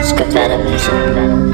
Scattata music.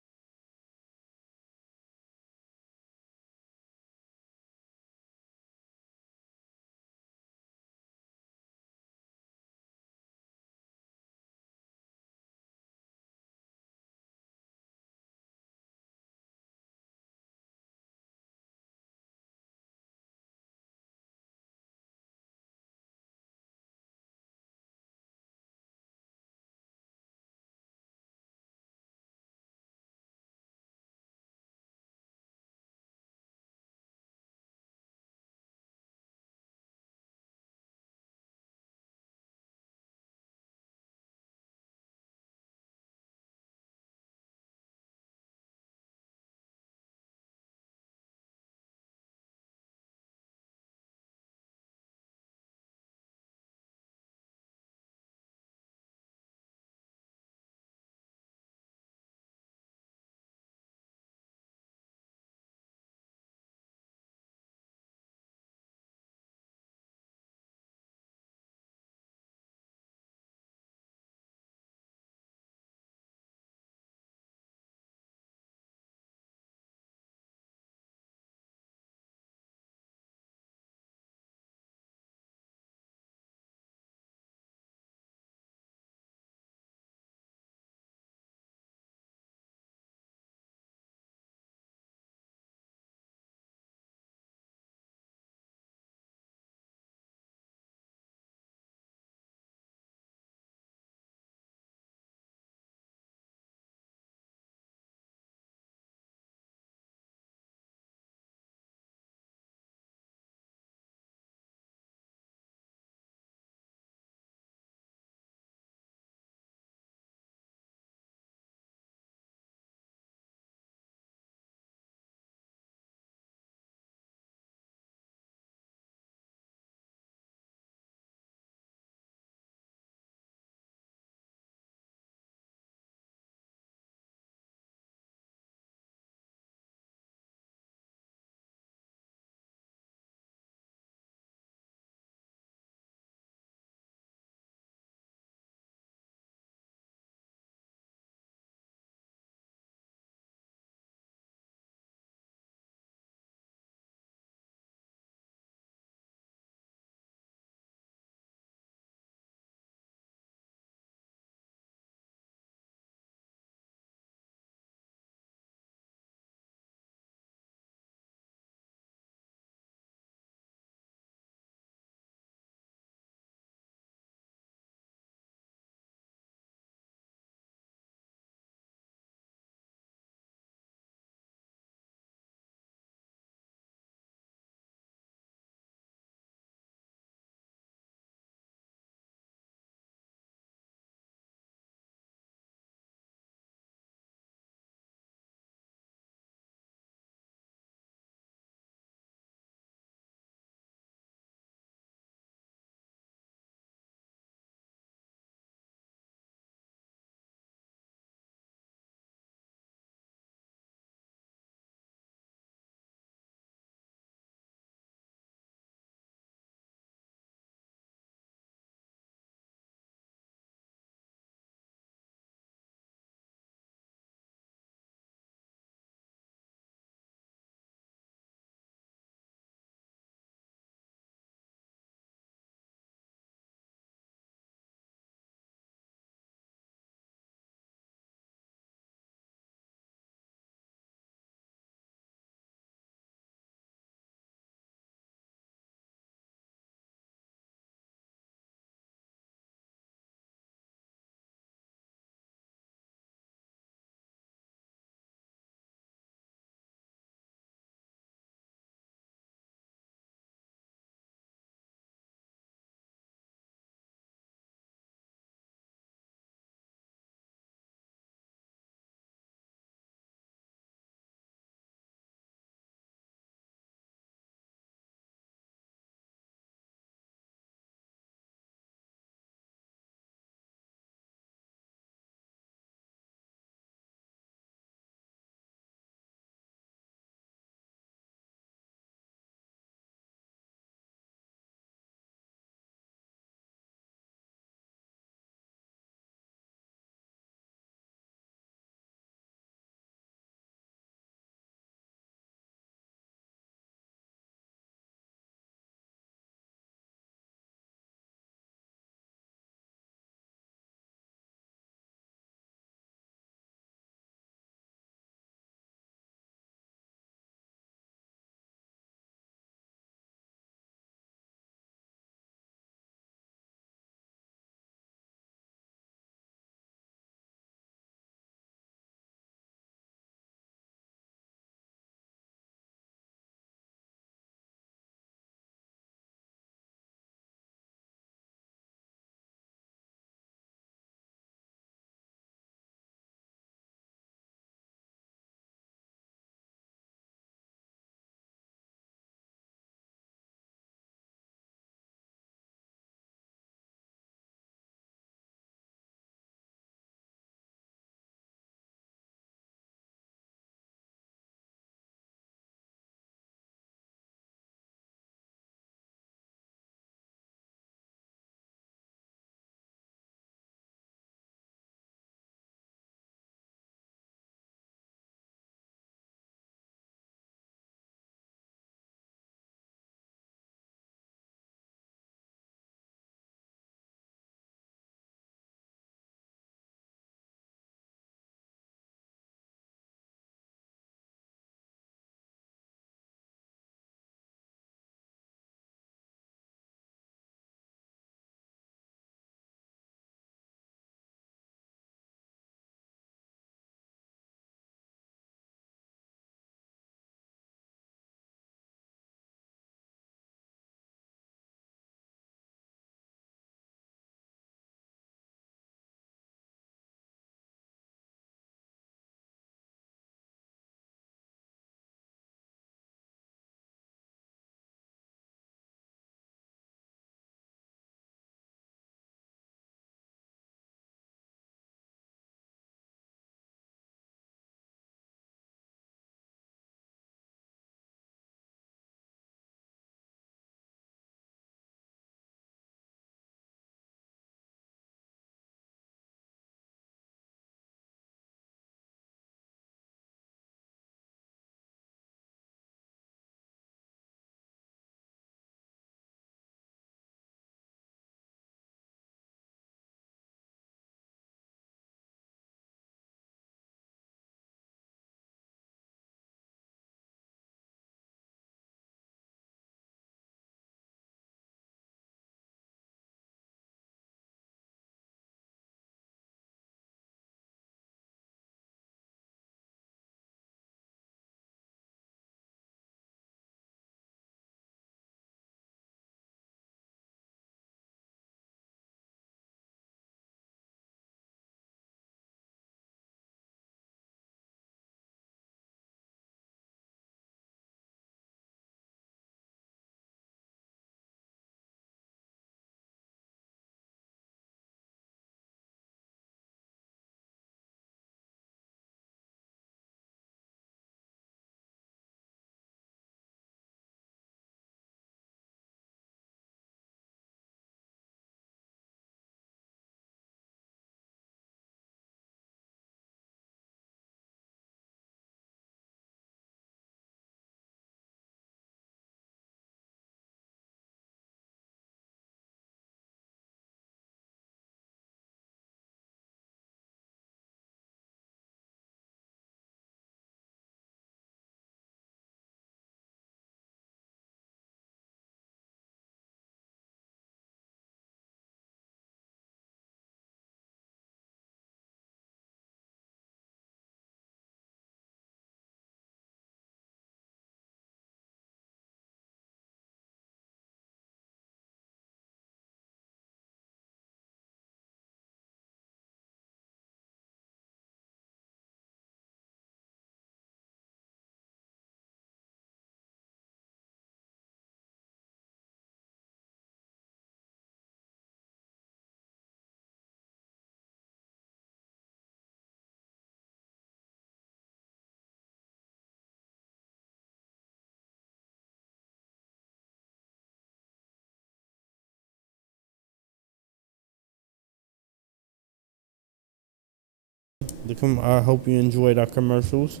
I hope you enjoyed our commercials.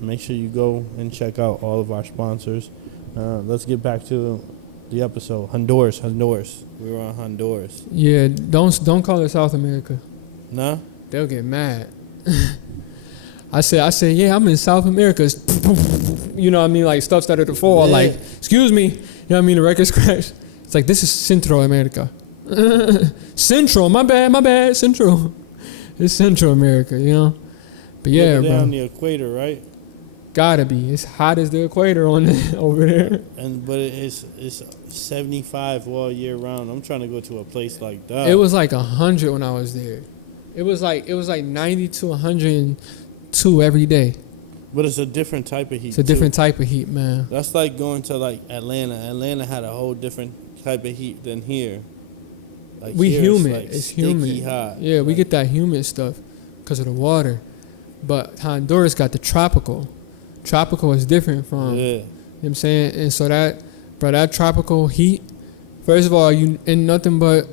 Make sure you go and check out all of our sponsors. Let's get back to the episode. Honduras. We were on Honduras. Yeah, don't call it South America. Nah? They'll get mad. I said, yeah, I'm in South America. You know what I mean? Like, stuff started to fall. Yeah. Like, excuse me. You know what I mean? The record scratch. It's like, this is Central America. Central, my bad, Central. It's Central America, you know? But yeah, bro. On the equator, right? Gotta be. It's hot as the equator over there. But it's 75 all year round. I'm trying to go to a place like that. It was like 100 when I was there. It was like 90 to 102 every day. But it's a different type of heat. It's a different type of heat, man. That's like going to like Atlanta. Atlanta had a whole different type of heat than here. Like we here humid. It's humid. Hot. Yeah, we get that humid stuff because of the water. But Honduras got the tropical. Tropical is different from, you know what I'm saying? And so that tropical heat, first of all, you in nothing but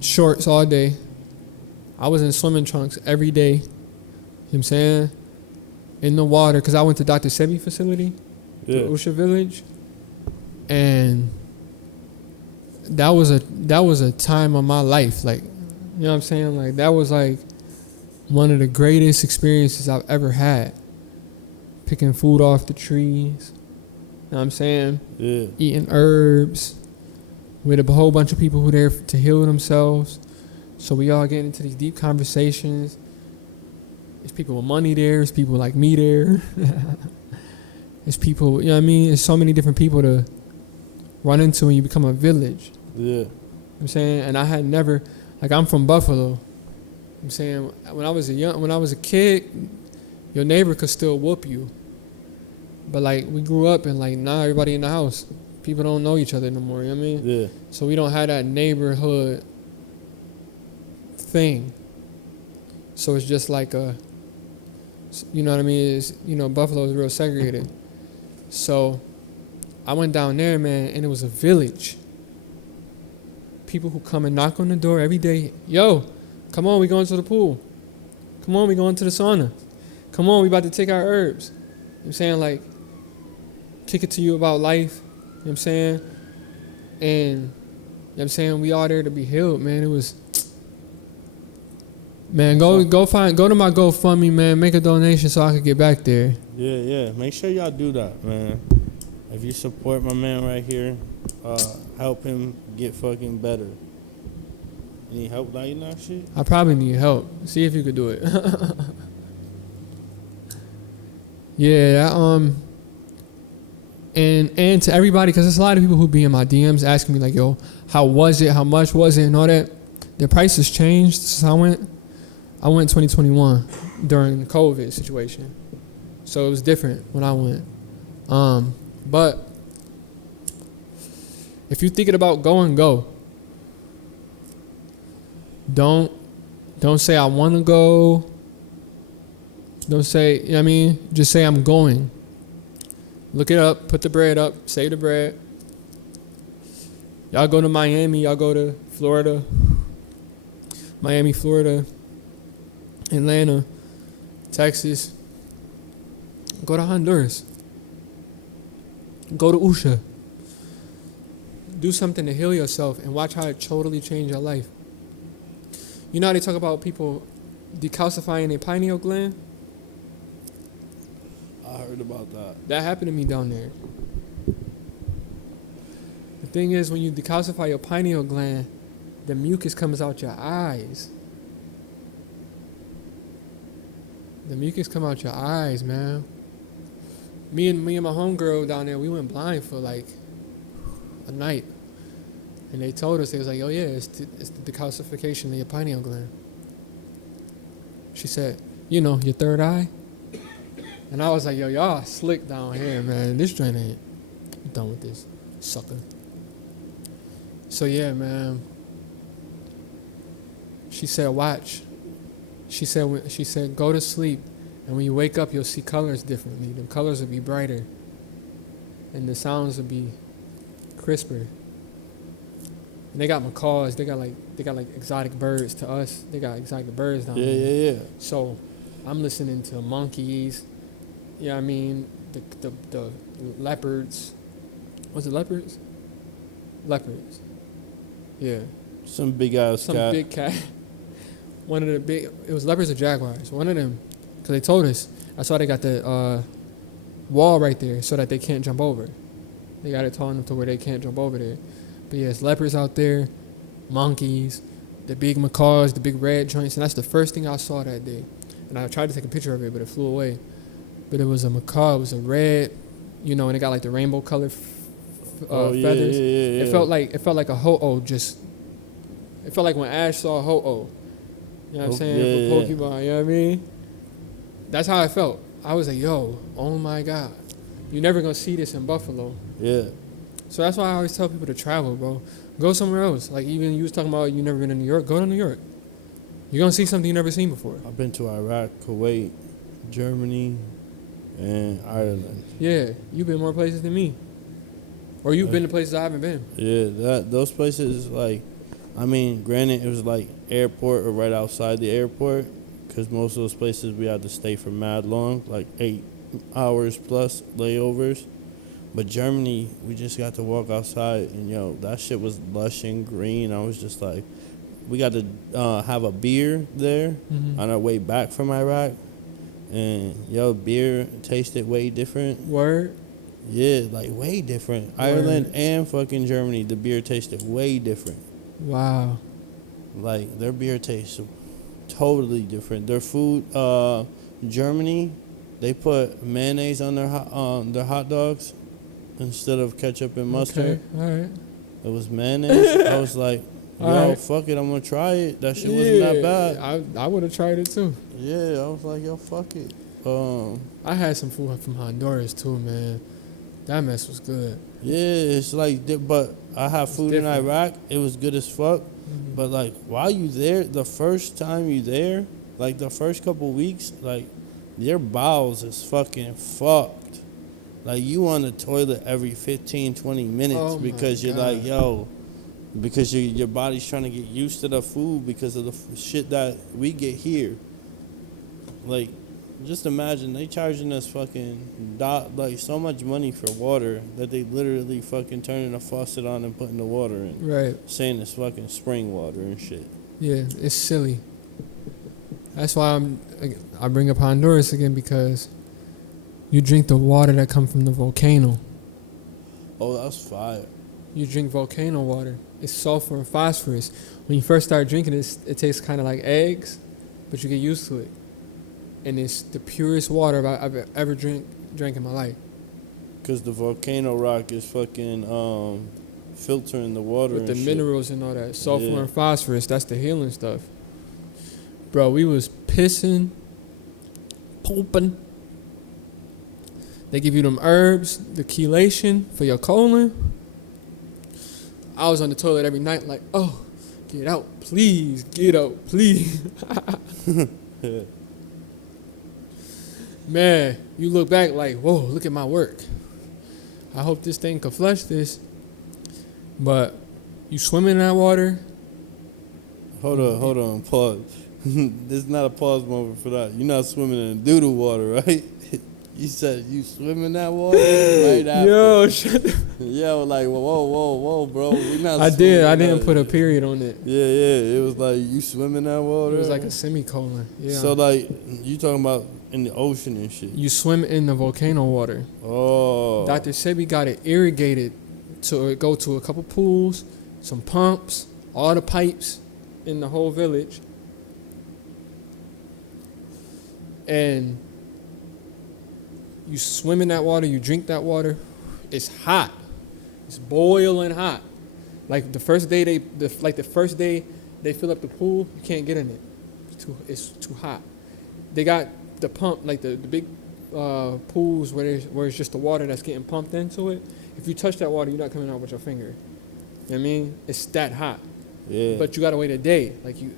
shorts all day. I was in swimming trunks every day, you know what I'm saying? In the water, because I went to Dr. Sebi facility, the Usha village. And that was a time of my life. Like, you know what I'm saying? Like, that was like one of the greatest experiences I've ever had. Picking food off the trees, you know what I'm saying? Yeah. Eating herbs with a whole bunch of people who are there to heal themselves. So we all get into these deep conversations. There's people with money there. There's people like me there. There's people, you know what I mean? There's so many different people to run into when you become a village. Yeah. You know what I'm saying? And I had never, like, I'm from Buffalo. You know what I'm saying? When I was a kid, your neighbor could still whoop you. But, like, we grew up and, like, now everybody in the house, people don't know each other no more, you know what I mean? Yeah. So we don't have that neighborhood thing. So it's just like you know what I mean? It's, you know, Buffalo is real segregated. So I went down there, man, and it was a village. People who come and knock on the door every day. Yo, come on, we going to the pool. Come on, we going to the sauna. Come on, we about to take our herbs. You know what I'm saying? Like, kick it to you about life. You know what I'm saying? And, you know what I'm saying? We all there to be healed, man. It was, man, go to my GoFundMe, man. Make a donation so I could get back there. Yeah. Make sure y'all do that, man. If you support my man right here, help him get fucking better. You need help lighting that shit? I probably need help. See if you could do it. Yeah, and to everybody, because there's a lot of people who be in my DMs asking me like, yo, how was it? How much was it? And all that. The prices changed since I went 2021 during the COVID situation. So it was different when I went. But if you're thinking about going, go. Don't say I want to go. Don't say, you know what I mean? Just say I'm going. Look it up, put the bread up, save the bread. Y'all go to Miami, y'all go to Florida. Miami, Florida, Atlanta, Texas. Go to Honduras. Go to Usha. Do something to heal yourself and watch how it totally change your life. You know how they talk about people decalcifying their pineal gland? I heard about that. That happened to me down there. The thing is, when you decalcify your pineal gland, the mucus comes out your eyes. The mucus come out your eyes, man. Me and my homegirl down there, we went blind for like a night. And they told us, they was like, oh yeah, it's the decalcification of your pineal gland. She said, you know, your third eye. And I was like, yo, y'all slick down here, man. This joint ain't, I'm done with this, sucker. So yeah, man. She said, watch. She said, go to sleep. And when you wake up, you'll see colors differently. The colors will be brighter. And the sounds will be crisper. And they got macaws. They got like exotic birds. To us, they got exotic birds down there. Yeah. So I'm listening to monkeys. Yeah, I mean the leopards. Was it leopards? Leopards. Yeah. Some big ass Some cat. big cat. One of the big. It was leopards or jaguars. One of them. Because they told us. That's why they got the wall right there so that they can't jump over. They got it tall enough to where they can't jump over there. But yes, leopards out there, monkeys, the big macaws, the big red joints, and that's the first thing I saw that day. And I tried to take a picture of it, but it flew away. But it was a macaw. It was a red, and it got like the rainbow color feathers. Yeah. It felt like a ho-oh. It felt like when Ash saw a ho-oh. You know what I'm saying? For Pokemon. You know what I mean? That's how I felt. I was like, yo, oh my God, you're never gonna see this in Buffalo. Yeah. So that's why I always tell people to travel, bro. Go somewhere else. Like even you was talking about you never been to New York. Go to New York. You're gonna see something you never seen before. I've been to Iraq, Kuwait, Germany, and Ireland. Yeah, you've been more places than me. Or you've been to places I haven't been. Yeah, those places, like, I mean, granted, it was like airport or right outside the airport, because most of those places we had to stay for mad long, like 8 hours plus layovers. But Germany, we just got to walk outside, and, that shit was lush and green. I was just like, we got to have a beer there on our way back from Iraq. And, beer tasted way different. Word? Yeah, like way different. Word. Ireland and fucking Germany, the beer tasted way different. Wow. Like, their beer tastes totally different. Their food, Germany, they put mayonnaise on their hot dogs instead of ketchup and mustard. Okay, all right. It was mayonnaise. I was like, yo, Right. fuck it, I'm gonna try it. That shit wasn't that bad. I would have tried it too. Yeah, I was like, yo, fuck it. I had some food from Honduras too, man. That mess was good. Yeah, it's like, but I had food in different. Iraq. It was good as fuck. But like, while you there, the first time you there, like the first couple weeks, like your bowels is fucking fucked. Like you on the toilet every 15, 20 minutes because you're God. like, because your body's trying to get used to the food because of the shit that we get here. Like, just imagine they charging us fucking like so much money for water that they literally fucking turning the faucet on and putting the water in. Right. Saying it's fucking spring water and shit. Yeah, it's silly. That's why I bring up Honduras again, because you drink the water that comes from the volcano. Oh, that's fire. You drink volcano water. It's sulfur and phosphorus. When you first start drinking it, it tastes kind of like eggs, but you get used to it. And it's the purest water I've ever drank in my life. Because the volcano rock is fucking filtering the water With and the shit. minerals and all that. Sulfur Yeah. and phosphorus, that's the healing stuff. Bro, we was pissing, pooping. They give you them herbs, the chelation for your colon. I was on the toilet every night like, oh, get out, please, get out, please. Man, you look back like, whoa, look at my work. I hope this thing can flush this. But you swim in that water. Hold on, pause. This is not a pause moment for that. You're not swimming in doodle water, right? You said you swim in that water right after. Yo, shut the... Yo, like, whoa, bro. We not I swimming did. I in didn't that. put a period on it. Yeah. It was like you swim in that water. It was like a semicolon. Yeah. So, like, you talking about in the ocean and shit. You swim in the volcano water. Oh. Dr. Sebi got it irrigated to go to a couple pools, some pumps, all the pipes in the whole village. And you swim in that water, you drink that water. It's hot. It's boiling hot. Like the first day they fill up the pool, you can't get in it. It's too hot. They got the pump, like the big pools where it's just the water that's getting pumped into it. If you touch that water, you're not coming out with your finger. You know what I mean? It's that hot. Yeah. But you gotta wait a day. Like you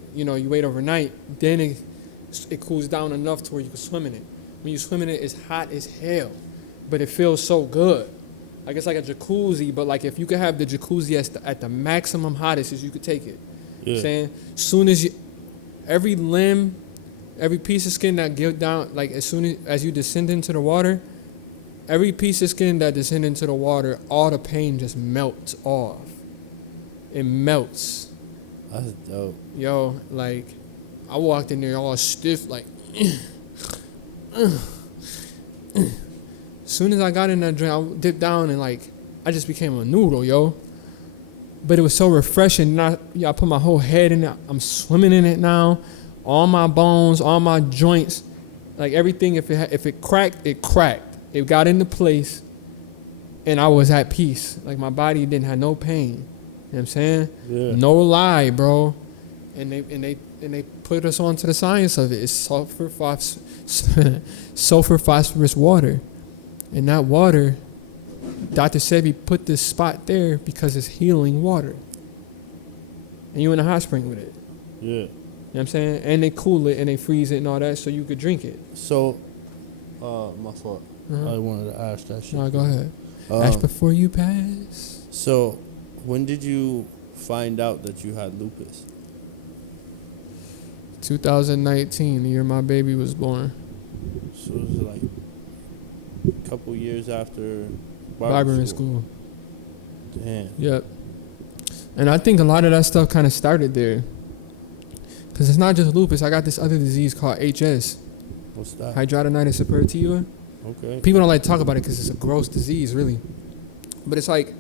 wait overnight, then it cools down enough to where you can swim in it. When you swim in it, it's hot as hell, but it feels so good. Like it's like a jacuzzi, but like if you could have the jacuzzi at the maximum hottest as you could take it. Yeah. Saying soon as you, every limb, every piece of skin that get down, like as soon as you descend into the water, every piece of skin that descend into the water, all the pain just melts off. It melts. That's dope. Yo, like I walked in there all stiff, like. As soon as I got in that drink, I dipped down and like I just became a noodle, yo. But it was so refreshing. And I put my whole head in it. I'm swimming in it now. All my bones, all my joints, like everything. If it cracked, it cracked. It got into place, and I was at peace. Like my body didn't have no pain. You know what I'm saying? Yeah. No lie, bro. And they put us onto the science of it. It's sulfur phosphorus water. And that water, Dr. Sebi put this spot there because it's healing water. And you in a hot spring with it. Yeah. You know what I'm saying? And they cool it and they freeze it and all that so you could drink it. So, my fault. I wanted to ask that shit. No, go ahead. Ask before you pass. So, when did you find out that you had lupus? 2019, the year my baby was born. So it was like a couple years after Barber in school. Damn. Yep. And I think a lot of that stuff kind of started there. Because it's not just lupus. I got this other disease called HS. What's that? Hidradenitis suppurativa. Okay. People don't like to talk about it because it's a gross disease, really. But it's like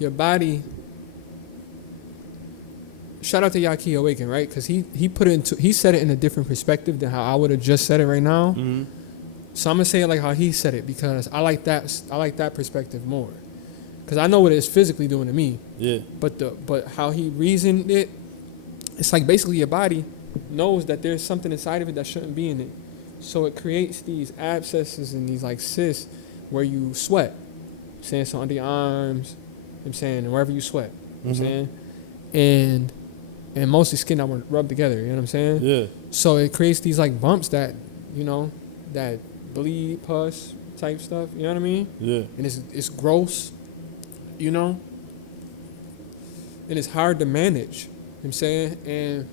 your body. Shout out to Yaki Awaken, right? Because he said it in a different perspective than how I would have just said it right now. Mm-hmm. So I'm gonna say it like how he said it because I like that perspective more. Because I know what it's physically doing to me. Yeah. But how he reasoned it, it's like basically your body knows that there's something inside of it that shouldn't be in it. So it creates these abscesses and these like cysts where you sweat. I'm saying so under your arms, I'm saying, and wherever you sweat. I'm saying. And mostly skin that were rubbed together, you know what I'm saying? Yeah. So it creates these like bumps that, you know, that bleed, pus type stuff, you know what I mean? Yeah. And it's gross, you know? And it's hard to manage, you know what I'm saying? And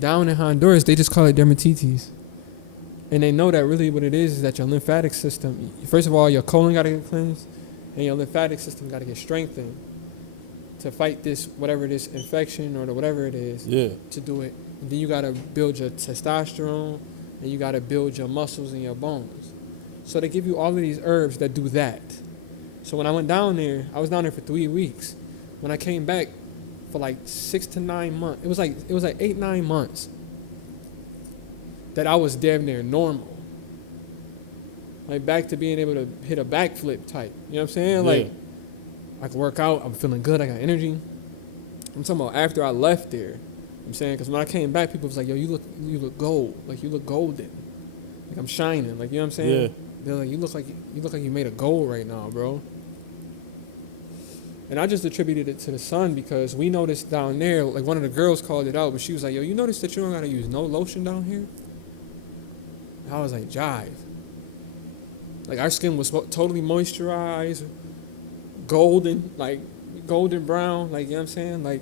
down in Honduras, they just call it dermatitis. And they know that really what it is that your lymphatic system, first of all, your colon got to get cleansed, and your lymphatic system got to get strengthened to fight this, whatever this infection or whatever it is, to do it. And then you got to build your testosterone, and you got to build your muscles and your bones. So they give you all of these herbs that do that. So when I went down there, I was down there for 3 weeks. When I came back for like 6 to 9 months, it was like 8-9 months that I was damn near normal. Like back to being able to hit a backflip type. You know what I'm saying? Yeah. Like I can work out. I'm feeling good. I got energy. I'm talking about after I left there. I'm saying because when I came back, people was like, "Yo, you look gold. Like you look golden. Like I'm shining. Like you know what I'm saying? Yeah. They're like, you look like you made of gold right now, bro." And I just attributed it to the sun because we noticed down there, like one of the girls called it out, but she was like, "Yo, you notice that you don't gotta use no lotion down here?" And I was like, "Jive." Like our skin was totally moisturized. Golden, like golden brown, like you know what I'm saying, like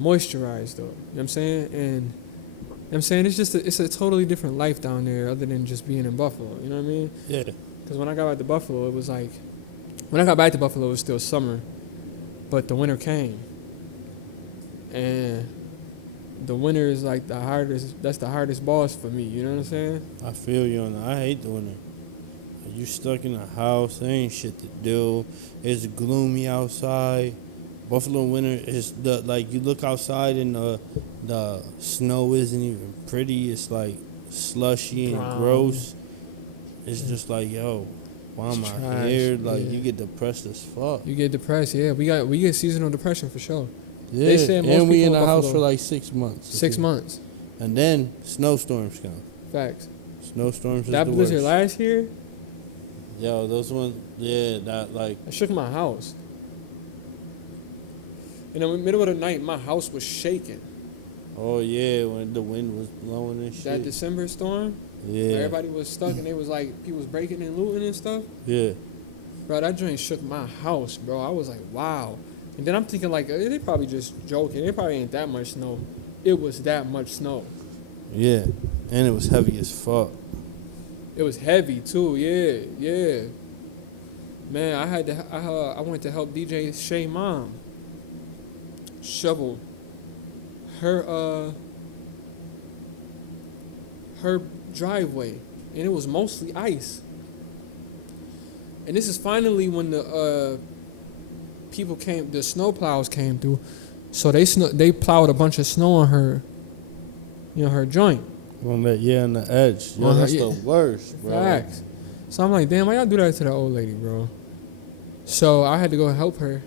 moisturized though. You know what I'm saying? And you know what I'm saying it's a totally different life down there other than just being in Buffalo. You know what I mean? Yeah. Because when I got back to Buffalo, it was like when I got back to Buffalo, it was still summer, but the winter came, and the winter is like the hardest. That's the hardest boss for me. You know what I'm saying? I feel you on that. I hate the winter. You stuck in the house, there ain't shit to do. It's gloomy outside. Buffalo winter is you look outside and the snow isn't even pretty. It's like slushy and Brown. gross. It's just like, yo, why am I here? Like yeah. you get depressed as fuck. You get depressed, yeah. We get seasonal depression for sure. Yeah, They said most and we people in in the house Buffalo- for like 6 months. 6 months. And then snowstorms come. Facts. Snowstorms is That the blizzard worst. last year, Yo, those ones, yeah, that like, I shook my house. In the middle of the night, my house was shaking. oh yeah, when the wind was blowing and shit. That December storm, Yeah. Everybody was stuck and they was like, people was breaking and looting and stuff. Yeah. Bro, that joint shook my house, bro. I was like, wow. And then I'm thinking like, they probably just joking. It probably ain't that much snow. It was that much snow. Yeah. And it was heavy as fuck. It was heavy too. Yeah. Man, I went to help DJ Shay mom shovel her driveway, and it was mostly ice. And this is finally when the snowplows came through, so they plowed a bunch of snow on her, her joint. On the edge. Yo, that's the worst, bro. Facts. So I'm like, damn, why y'all do that to the old lady, bro? So I had to go help her.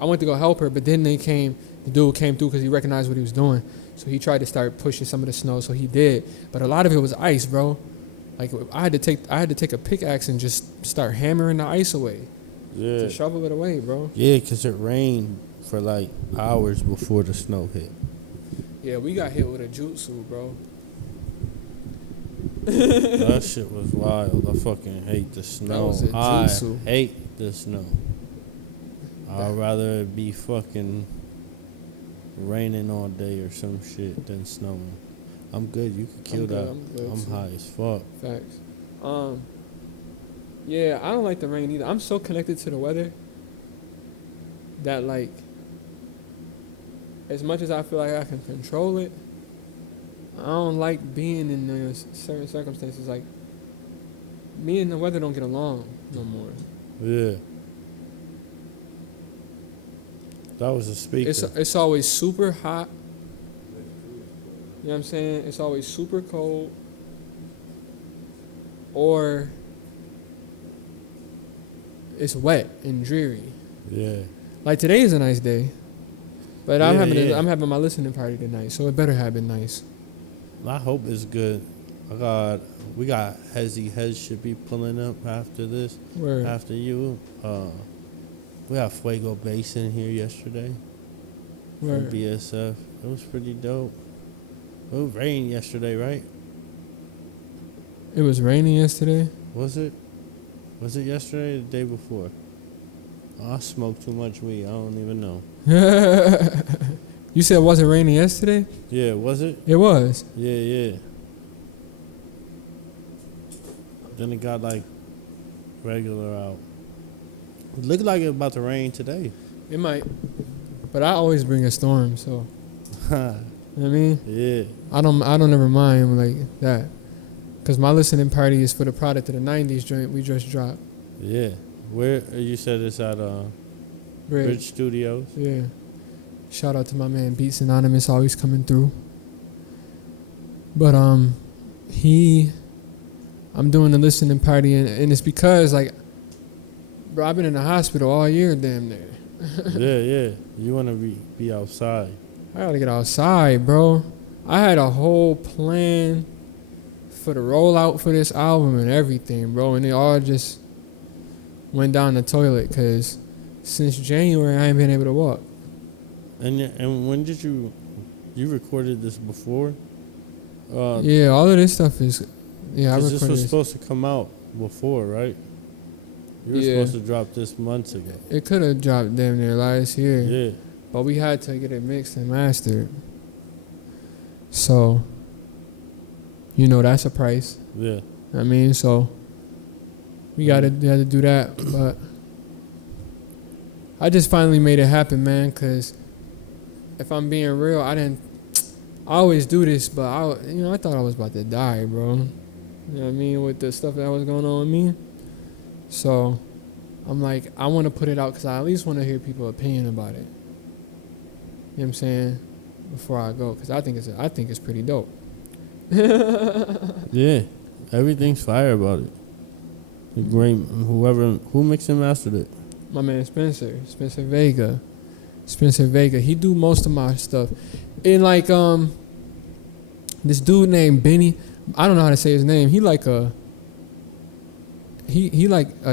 I went to go help her, but then the dude came through because he recognized what he was doing. So he tried to start pushing some of the snow, so he did. But a lot of it was ice, bro. Like I had to take a pickaxe and just start hammering the ice away. Yeah. To shovel it away, bro. Yeah, because it rained for like hours before the snow hit. Yeah, we got hit with a jutsu, bro. That shit was wild. I fucking hate the snow. That was a jutsu. I hate the snow. I'd rather it be fucking raining all day or some shit than snowing. I'm good. You could kill that. I'm high as fuck. Facts. Yeah, I don't like the rain either. I'm so connected to the weather that, like, as much as I feel like I can control it, I don't like being in those certain circumstances. Like, me and the weather don't get along no more. Yeah. That was a speaker. It's always super hot. You know what I'm saying? It's always super cold. Or it's wet and dreary. Yeah. Like today is a nice day. But I'm having my listening party tonight, so it better have been nice. I hope it's good. We got Hezzy Hez should be pulling up after this. Word. After you. We had Fuego Bass in here yesterday. Word. From BSF. It was pretty dope. It rained yesterday, right? It was raining yesterday. Was it? Was it yesterday or the day before? Oh, I smoked too much weed. I don't even know. You said it wasn't raining yesterday? Yeah, was it? It was. Yeah. Then it got like regular out. It looked like it was about to rain today. It might. But I always bring a storm, so. You know what I mean? Yeah. I don't ever mind like that. Because my listening party is for the product of the 90s joint we just dropped. Yeah. Where you said it's at Bridge Studios? Yeah. Shout out to my man Beats Anonymous, always coming through. But I'm doing the listening party and it's because like, bro, I've been in the hospital all year damn near. Yeah. You want to be outside. I gotta get outside, bro. I had a whole plan for the rollout for this album and everything, bro, and it all just went down the toilet because since January I ain't been able to walk. And when did you recorded this before? Yeah, all of this stuff is. Yeah, I recorded this was supposed to come out before, right? You were supposed to drop this months ago. It could have dropped damn near last year. Yeah. But we had to get it mixed and mastered. So, that's a price. Yeah. I mean, so we had to do that. But I just finally made it happen, man, because if I'm being real, I always do this, but I thought I was about to die, bro. You know what I mean? With the stuff that was going on with me. So I'm like, I want to put it out because I at least want to hear people's opinion about it. You know what I'm saying? Before I go, because I think it's pretty dope. Yeah, everything's fire about it. The great who mixed and mastered it. My man Spencer Vega. He do most of my stuff. And like this dude named Benny, I don't know how to say his name. He like a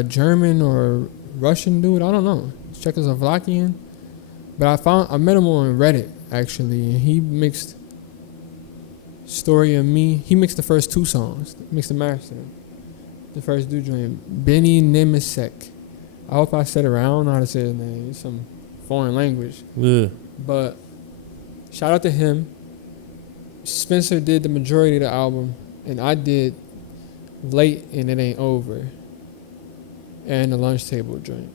German or Russian dude. I don't know. He's Czechoslovakian. But I met him on Reddit actually, and he mixed Story of Me. He mixed the first 2 songs. Mixed the master. The first dude joined Benny Nemisek. I hope I said it right. I don't know how to say his name. It's some foreign language. Yeah. But shout out to him. Spencer did the majority of the album, and I did Late and It Ain't Over, and the Lunch Table joint.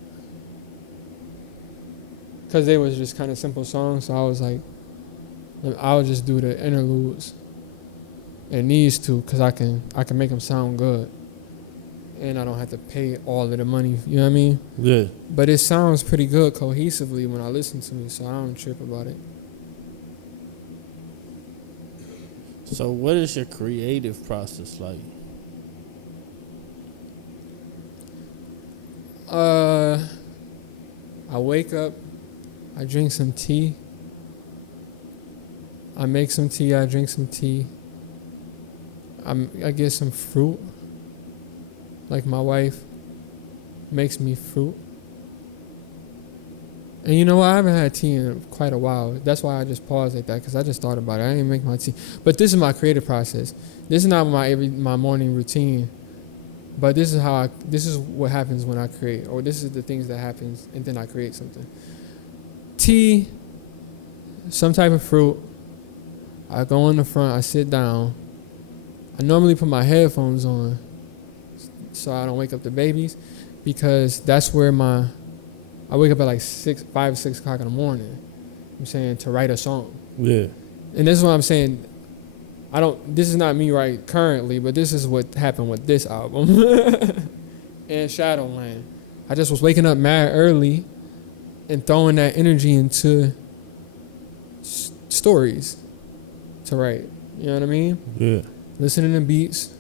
Because they was just kind of simple songs, so I was like, I'll just do the interludes and these 2, because I can make them sound good, and I don't have to pay all of the money. You know what I mean? Yeah. But it sounds pretty good cohesively when I listen to it, so I don't trip about it. So what is your creative process like? I wake up, I drink some tea. I make some tea, I drink some tea. I get some fruit. Like my wife makes me fruit. And you know what? I haven't had tea in quite a while. That's why I just paused like that, because I just thought about it. I didn't make my tea. But this is my creative process. This is not my morning routine. But this is what happens when I create, or this is the things that happens, and then I create something. Tea, some type of fruit. I go in the front, I sit down. I normally put my headphones on so I don't wake up the babies, because that's where I wake up at like 5, 6 o'clock in the morning, I'm saying, to write a song. Yeah. And this is what I'm saying. This is not me right currently, but this is what happened with this album. And Shadowland. I just was waking up mad early and throwing that energy into stories to write. You know what I mean? Yeah. Listening to beats.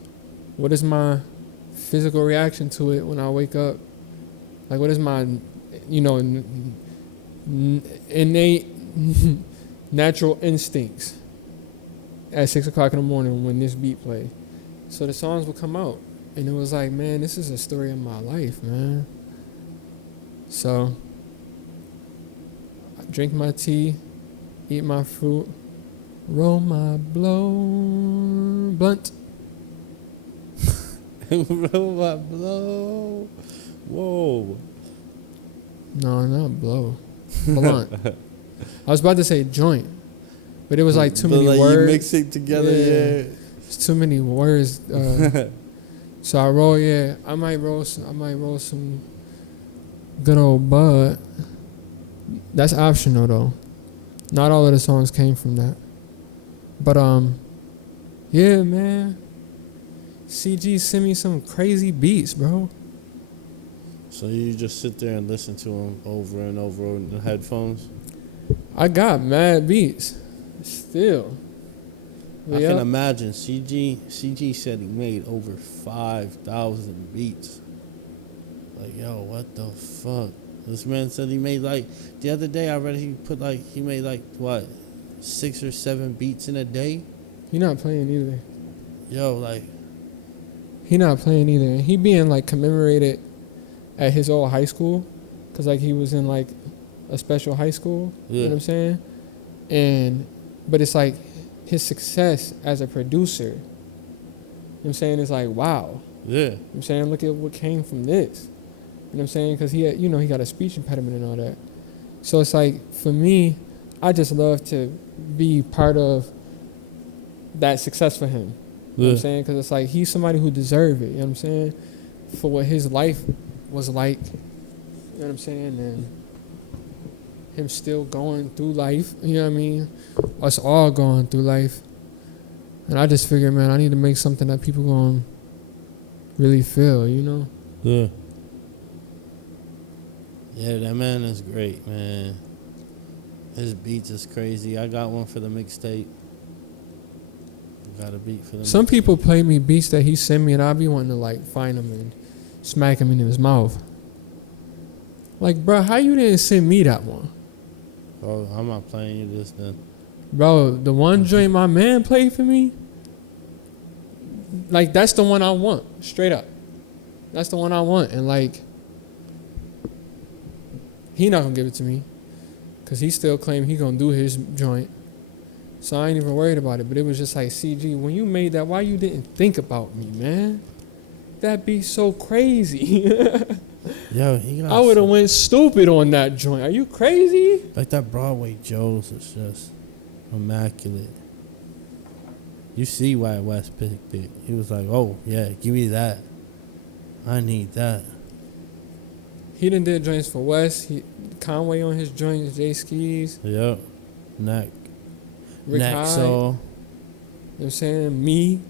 What is my physical reaction to it when I wake up? Like, what is my, innate natural instincts at 6 o'clock in the morning when this beat played? So the songs would come out, and it was like, man, this is a story of my life, man. So I drink my tea, eat my fruit, roll my blunt. Roll my blow. Whoa. No, not blow. Blunt. I was about to say joint, but it was like too many words. You mix it together, yeah. It's too many words. So I roll, I might roll some good old bud. That's optional though. Not all of the songs came from that. But yeah, man. CG sent me some crazy beats, bro. So you just sit there and listen to them over and over in the headphones? I got mad beats. Still. I can imagine. CG said he made over 5,000 beats. Like, yo, what the fuck? This man said he made the other day I read he made 6 or 7 beats in a day? He not playing either. Yo, he not playing either. And he being commemorated at his old high school, because he was in a special high school. Yeah. You know what I'm saying? But it's his success as a producer. You know what I'm saying? It's wow. Yeah. You know what I'm saying? Look at what came from this. You know what I'm saying? Because he had, he got a speech impediment and all that. So it's for me, I just love to be part of that success for him. You know what I'm saying? Because it's he's somebody who deserves it. You know what I'm saying? For what his life was like. You know what I'm saying? And him still going through life. You know what I mean? Us all going through life. And I just figured, man, I need to make something that people going to really feel, Yeah. Yeah, that man is great, man. His beats is crazy. I got one for the mixtape. Got a beat for the Some mixtape. people play me beats that he send me, and I be wanting to find them and smack him in his mouth. Bro, how you didn't send me that one? Oh, I'm not playing you this then. Bro, the one joint my man played for me, that's the one I want, straight up. That's the one I want, and he not gonna give it to me, because he still claim he gonna do his joint. So I ain't even worried about it. But it was just like, CG, when you made that, why you didn't think about me, man? That'd be so crazy. Yo, he got I would have went stupid on that joint. Are you crazy? like that Broadway Joe's is just immaculate. You see why West picked it. He was like, oh, yeah, give me that. I need that. He done did joints for West. Conway on his joints, Jay Skis. Yep. Rick Hyde. So, You know what I'm saying? Me.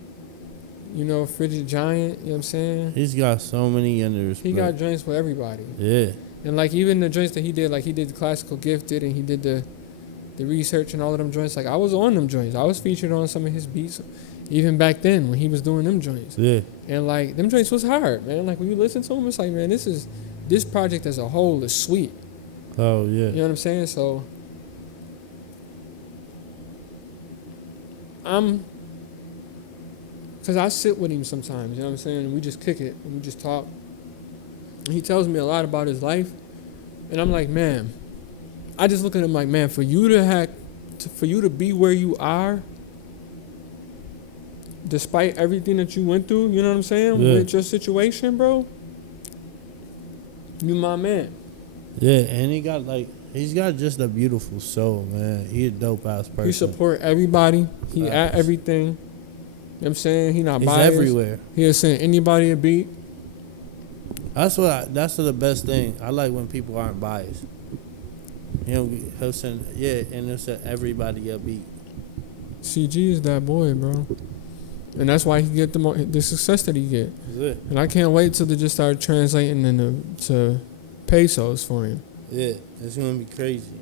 You know, Frigid Giant. You know what I'm saying? he's got so many under his He belt. got joints for everybody. Yeah. And like even the joints that he did, like he did the Classical Gifted and he did the research and all of them joints. Like I was on them joints. I was featured on some of his beats even back then when he was doing them joints. Yeah. And like them joints was hard, man. Like when you listen to them, it's like, man, this project as a whole is sweet. Oh, yeah. You know what I'm saying? So because I sit with him sometimes, you know what I'm saying? And we just kick it and we just talk. And he tells me a lot about his life. And I'm like, man, I just look at him like, man, for you to be where you are, despite everything that you went through, you know what I'm saying? Yeah. With your situation, bro, you my man. Yeah, and he's got just a beautiful soul, man. He a dope ass person. He support everybody. He Facts. at everything. You know what I'm saying? He not He's biased. everywhere. He'll send anybody a beat. That's the best thing. I like when people aren't biased. You know, he'll send and he'll send everybody a beat. CG is that boy, bro. And that's why he get the success that he get. Yeah. And I can't wait till they just start translating to pesos for him. Yeah, it's gonna be crazy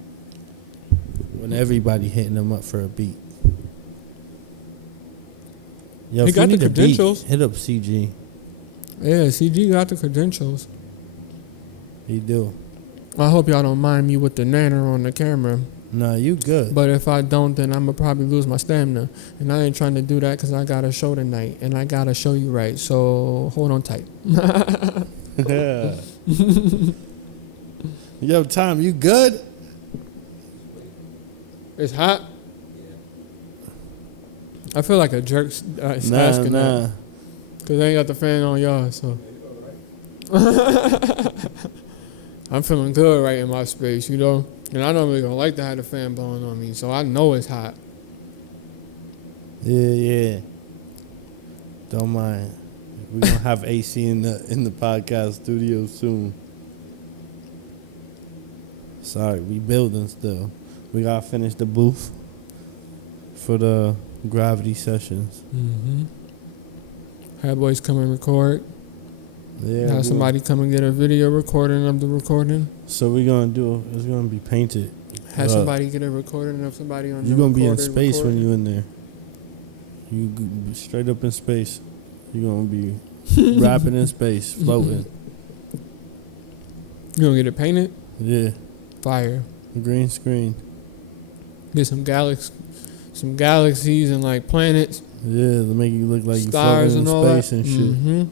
when everybody hitting him up for a beat. Yo, He if you got the need a beat, credentials. hit up CG. Yeah, CG got the credentials. He do. I hope y'all don't mind me with the nanner on the camera. Nah, you good. But if I don't, then I'm going to probably lose my stamina. And I ain't trying to do that because I got a show tonight. And I got to show you right. So hold on tight. Yeah. Yo, Tom, you good? It's hot. I feel like a jerk asking that. Because I ain't got the fan on y'all, so. I'm feeling good right in my space, you know? And I normally don't like to have the fan blowing on me, so I know it's hot. Yeah. Don't mind. We're gonna have AC in the podcast studio soon. Sorry, we building still. We gotta finish the booth for the gravity sessions. Mm-hmm. Have boys come and record. Yeah. Have somebody come and get a video recording of the recording. So we're gonna do. It's gonna be painted. Have somebody get a recording of somebody on. You're gonna be in space when you in there. You straight up in space. You're gonna be rapping in space, floating. You gonna get it painted? Yeah. Fire. Green screen. Get some galaxies and like planets. Yeah, to make you look like you Stars floating and in all space that. and shit. Mm-hmm.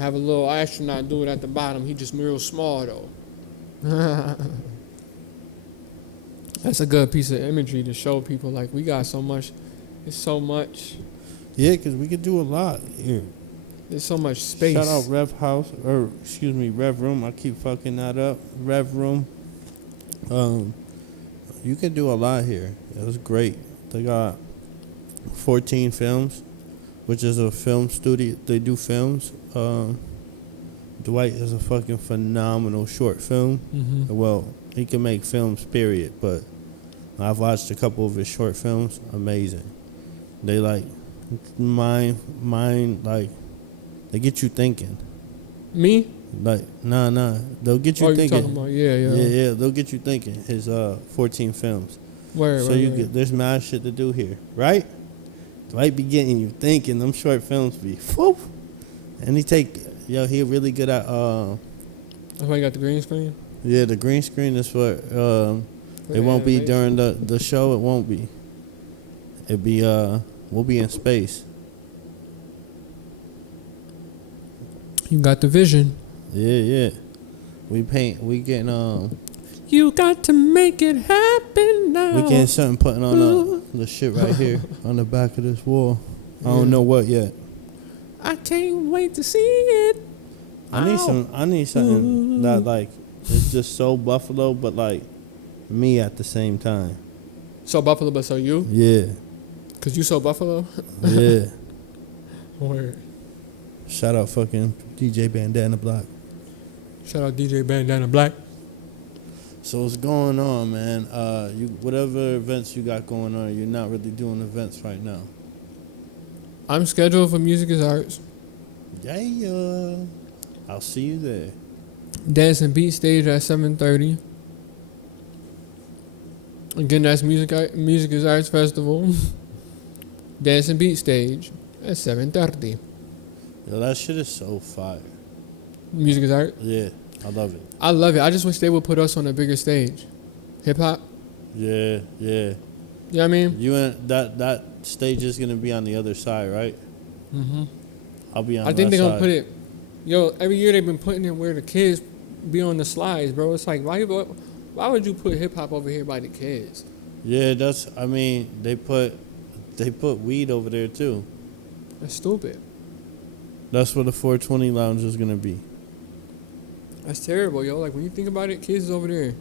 Have a little astronaut do it at the bottom. He just real small though. That's a good piece of imagery to show people like we got so much. It's so much. Yeah, because we could do a lot here. There's so much space. Shout out Rev House, or excuse me, Rev Room. I keep fucking that up. Rev Room. You can do a lot here. It was great. They got 14 films, which is a film studio. They do films. Dwight is a fucking phenomenal short film. Mm-hmm. Well, he can make films, period. But I've watched a couple of his short films. Amazing. They like mind like they get you thinking. Me? Like nah. They'll get you thinking. Talking about yeah. They'll get you thinking. His 14 films. Where? There's mad shit to do here, right? Dwight be getting you thinking. Them short films be whoop. And he really good at That's why you got the green screen. Yeah, the green screen is for it won't be during the show. It won't be. It'll be we'll be in space. You got the vision. Yeah. We getting You got to make it happen now. We getting something putting on the shit right here on the back of this wall. I don't know what yet. I can't wait to see it. I need something that like is just so Buffalo, but like me at the same time. So Buffalo, but so you? Yeah. Cause you so Buffalo. Yeah. Word. Shout out fucking DJ Bandana Black. Shout out DJ Bandana Black. So what's going on, man? You whatever events you got going on, you're not really doing events right now. I'm scheduled for Music is Arts. Yeah. I'll see you there. Dance and Beat stage at 7:30. Again, that's Music is Arts Festival. Dance and Beat stage at 7:30. Yo, that shit is so fire. Music is Art. Yeah, I love it. I love it. I just wish they would put us on a bigger stage. Hip hop. Yeah. You know what I mean? You and that stage is gonna be on the other side, right? Mm-hmm. I'll be on. I think that they're gonna side. put it. Yo, every year they've been putting it where the kids be on the slides, bro. It's like why would you put hip hop over here by the kids? Yeah, that's. I mean, they put weed over there too. That's stupid. That's where the 420 lounge is gonna be. That's terrible, yo. Like when you think about it, kids is over there.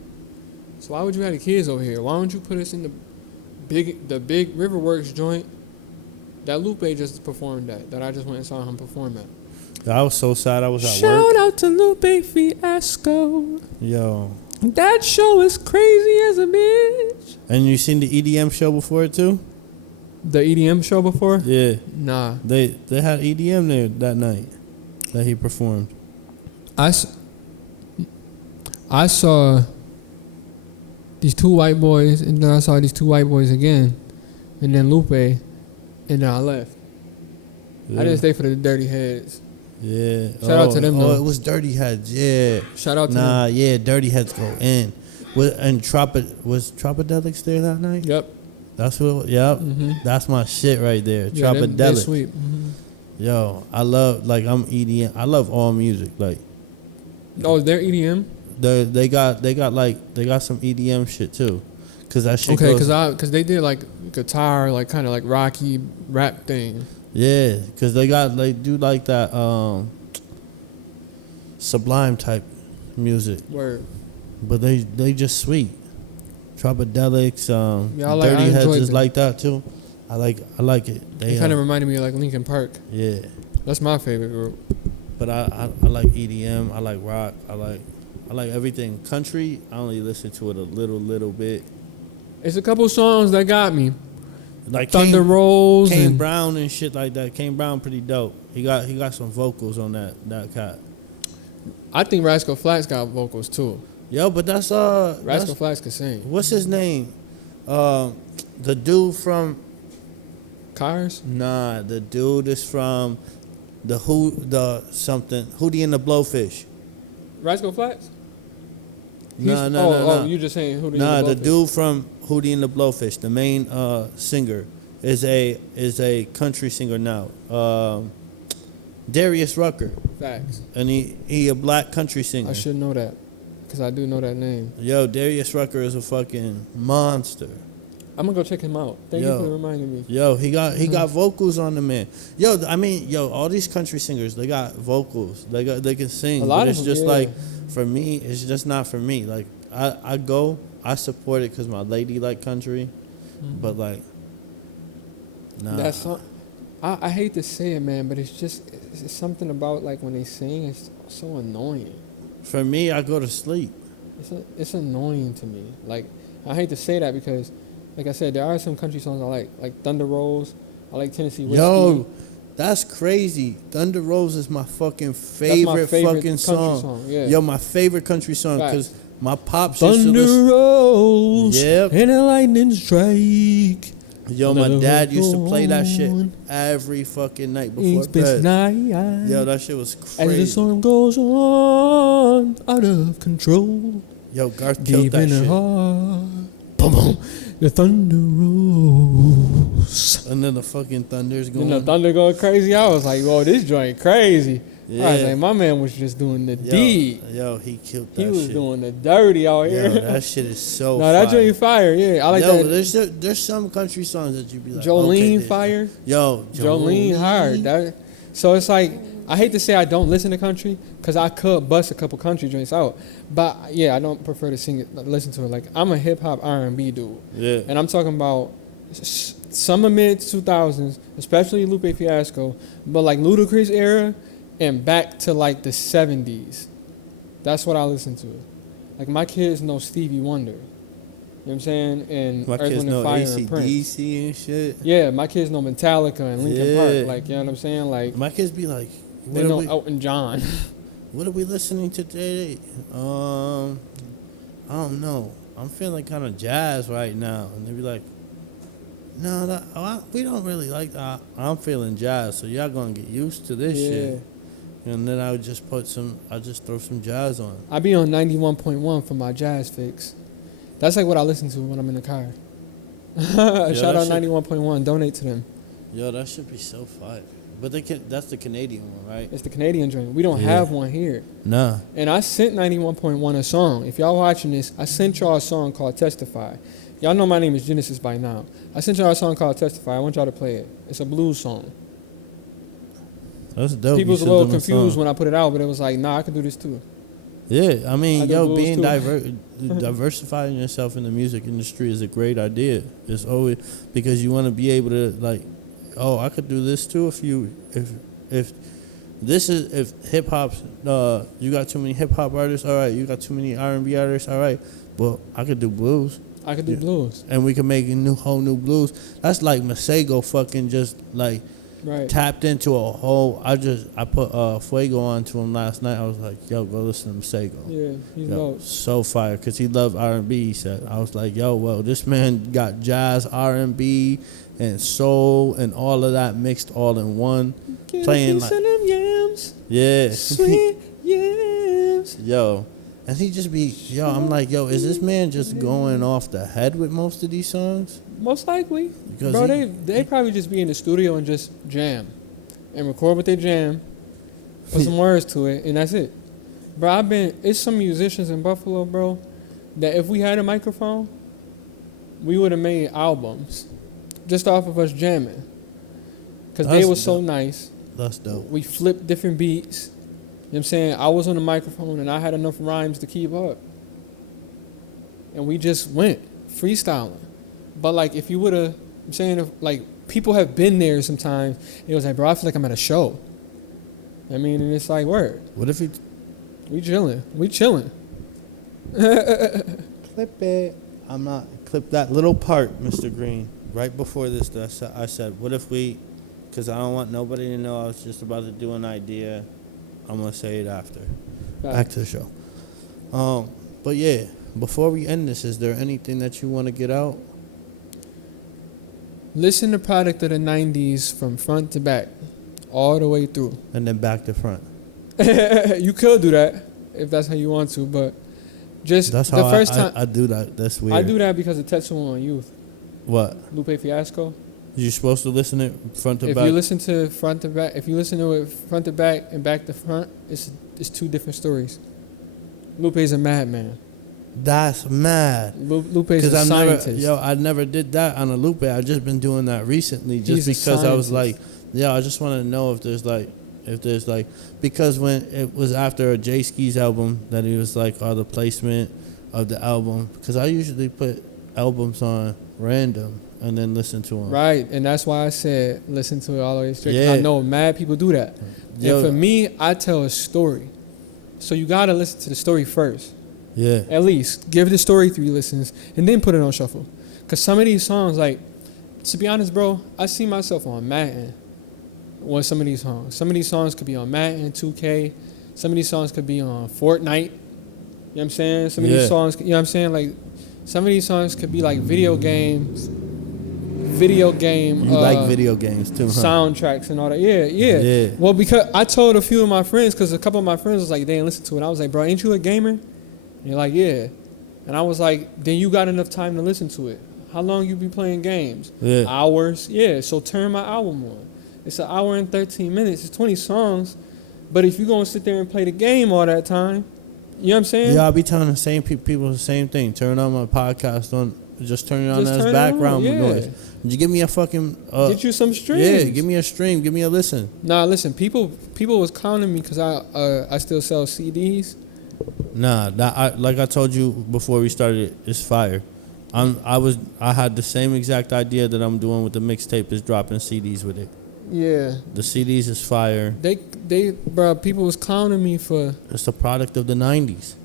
So why would you have the kids over here? Why don't you put us in the big Riverworks joint that Lupe just performed at? That I just went and saw him perform at. I was so sad I was at Shout work. out to Lupe Fiasco. Yo. That show is crazy as a bitch. And you seen the EDM show before it too? The EDM show before? Yeah. Nah. They had EDM there that night that he performed. I saw these two white boys, and then I saw these two white boys again, and then Lupe, and then I left. Yeah. I didn't stay for the dirty heads. Yeah. Shout out to them, Oh, though. it was Dirty Heads. Yeah. Shout out to Nah, them. yeah, Dirty Heads go in. And was Tropodelics there that night? Yep. That's what. Yep. Mm-hmm. That's my shit right there. Yeah, they're Tropodelic. sweet. Mm-hmm. Yo, I love I'm EDM. I love all music. Like Oh, they're EDM. they got some EDM shit too, cause that shit. Okay, goes, cause they did like guitar, like kind of like rocky rap thing. yeah, cause they do like that Sublime type music, Word. but they just sweet. Tropodelics, Yeah, I Dirty Heads enjoyed is them. like that too. I like it. They It kind of reminded me of like Linkin Park. yeah, That's my favorite group. but I like EDM. I like rock. I like everything. Country, I only listen to it a little bit. It's a couple songs that got me. Like Thunder Rolls Kane and Brown and shit like that. Kane Brown pretty dope. He got some vocals on that cat. I think Rascal Flatts got vocals too. Yo, but that's Rascal Flatts could sing. what's his name? The dude from Cars? the dude is from Hootie and the Blowfish. Rascal Flatts? No. Oh, you just saying Hootie Nah, and the Blowfish. dude from Hootie and the Blowfish, the main singer, is a country singer now. Darius Rucker, Facts. and he a black country singer. I should know that because I do know that name. Yo, Darius Rucker is a fucking monster. I'm gonna go check him out. Thank you for reminding me. Yo, he got vocals on the man. Yo, I mean, all these country singers, they got vocals. They can sing. A lot but of it's them, just yeah. like, for me, it's just not for me. Like I support it because my lady like country, but like, nah. That song, I hate to say it, man, but it's something about like when they sing, it's so annoying. For me, I go to sleep. It's annoying to me. Like I hate to say that because, like I said, there are some country songs I like Thunder Rolls. I like Tennessee Whiskey. Yo, that's crazy. Thunder Rolls is my fucking favorite fucking country song. Yeah. Yo, my favorite country song because my pops Thunder used to listen. rolls, Yep. and a lightning strike. Yo, my dad used to play that shit every fucking night before bed. Night. Yo, that shit was As the crazy. storm goes on, out of control, Yo, Garth killed deep that in the shit. heart, boom, boom, the thunder rolls. And then the fucking thunder's And going. the thunder going crazy. I was like, whoa, this joint crazy. Yeah. I was like, my man was just doing the deed. Yo, he killed that shit. He was doing the dirty out here. Yo, that shit is so no, fire. that joint fire, yeah. I like that. There's some country songs that you be like, Jolene okay, fire. Yo, Jolene hard. So it's like, I hate to say I don't listen to country, because I could bust a couple country joints out. But yeah, I don't prefer to listen to it. Like, I'm a hip-hop R&B dude. Yeah. And I'm talking about summer mid-2000s, especially Lupe Fiasco, but like Ludacris era and back to like the 70s. That's what I listen to. Like, my kids know Stevie Wonder. You know what I'm saying? And my Earth, kids Wind know and Fire and Prince. AC/DC and shit. Yeah, my kids know Metallica and Linkin Park. Like, you know what I'm saying? Like, my kids be like, they know Elton John. What are we listening to today? I don't know. I'm feeling kind of jazz right now. And they be like, no, we don't really like that. I'm feeling jazz, so y'all gonna get used to this shit. And then I would just throw some jazz on. I be on 91.1 for my jazz fix. That's like what I listen to when I'm in the car. Shout out 91.1. Donate to them. Yo, that should be so fire. But that's the Canadian one, right? It's the Canadian joint. We don't have one here. Nah. And I sent 91.1 a song. If y'all watching this, I sent y'all a song called Testify. Y'all know my name is Genecist by now. I sent y'all a song called Testify. I want y'all to play it. It's a blues song. That's dope. People was a little confused when I put it out, but it was like, nah, I can do this too. Yeah, I mean, being diversifying yourself in the music industry is a great idea. It's always because you want to be able to like, oh, I could do this too. If hip hop, you got too many hip hop artists. All right, you got too many R&B artists. All right, but I could do blues. I could do blues, and we can make a whole new blues. That's like Masego fucking just like. Right. Tapped into a whole. I put Fuego on to him last night. I was like, yo, go listen to Masego. Yeah, he's dope. So fire because he loved R&B. He said, I was like, yo, well, this man got jazz, R&B, and soul, and all of that mixed all in one. Playing like them yams. Yeah, sweet yams. Yo, and he just be I'm like, yo, is this man just going off the head with most of these songs? Most likely. Because bro, they probably just be in the studio and just jam. And record what they jam. Put some words to it, and that's it. Bro, it's some musicians in Buffalo, bro, that if we had a microphone, we would have made albums. Just off of us jamming. Because they were so nice. That's dope. We flipped different beats. You know what I'm saying? I was on the microphone and I had enough rhymes to keep up. And we just went freestyling. But like if you would have, I'm saying if like people have been there sometimes, it was like, bro, I feel like I'm at a show. I mean, and it's like, word. What if we chilling? We chilling. Clip it. I'm not clip that little part, Mr. Green. Right before this, I said, what if we, because I don't want nobody to know I was just about to do an idea. I'm going to say it after. Back to the show. But yeah, before we end this, is there anything that you want to get out? Listen to Product of the 90s from front to back, all the way through. And then back to front. You could do that if that's how you want to, but just that's the how first time I do that. That's weird. I do that because of Tetsuo on Youth. What? Lupe Fiasco. You're supposed to listen to it front to back? If you listen to front to back, if you listen to it front to back and back to front, it's two different stories. Lupe's a madman. That's mad. Lupe's a scientist. I never did that on a Lupe. I've just been doing that recently just because I was like, I just want to know if there's like, because when it was after a J Ski's album that he was like, the placement of the album, because I usually put albums on random and then listen to them. Right, and that's why I said listen to it all the way straight. Yeah. I know mad people do that. And for me, I tell a story. So you got to listen to the story first. Yeah. At least give the story 3 listens and then put it on shuffle. Because some of these songs, like, to be honest, bro, I see myself on Madden with some of these songs. Some of these songs could be on Madden, 2K. Some of these songs could be on Fortnite. You know what I'm saying? Some of these songs, you know what I'm saying? Like, some of these songs could be like video game. You like video games too, huh? Soundtracks and all that. Yeah. Well, because I told a few of my friends, because a couple of my friends was like, they didn't listen to it. I was like, bro, ain't you a gamer? And they're like, yeah. And I was like, then you got enough time to listen to it. How long you be playing games? Yeah. Hours? Yeah, so turn my album on. It's an hour and 13 minutes. It's 20 songs. But if you gonna sit there and play the game all that time, you know what I'm saying? Yeah, I'll be telling the same people the same thing. Turn on my podcast on, just turn it on Just as turn it background on, yeah. noise. You give me a fucking Get you some streams. Yeah, give me a stream, give me a listen. Nah, listen, people was clowning me because I still sell CDs. Nah, like I told you before we started, it's fire. I had the same exact idea that I'm doing with the mixtape, is dropping CDs with it. Yeah. The CDs is fire. Bro, people was clowning me for. It's a product of the 90s.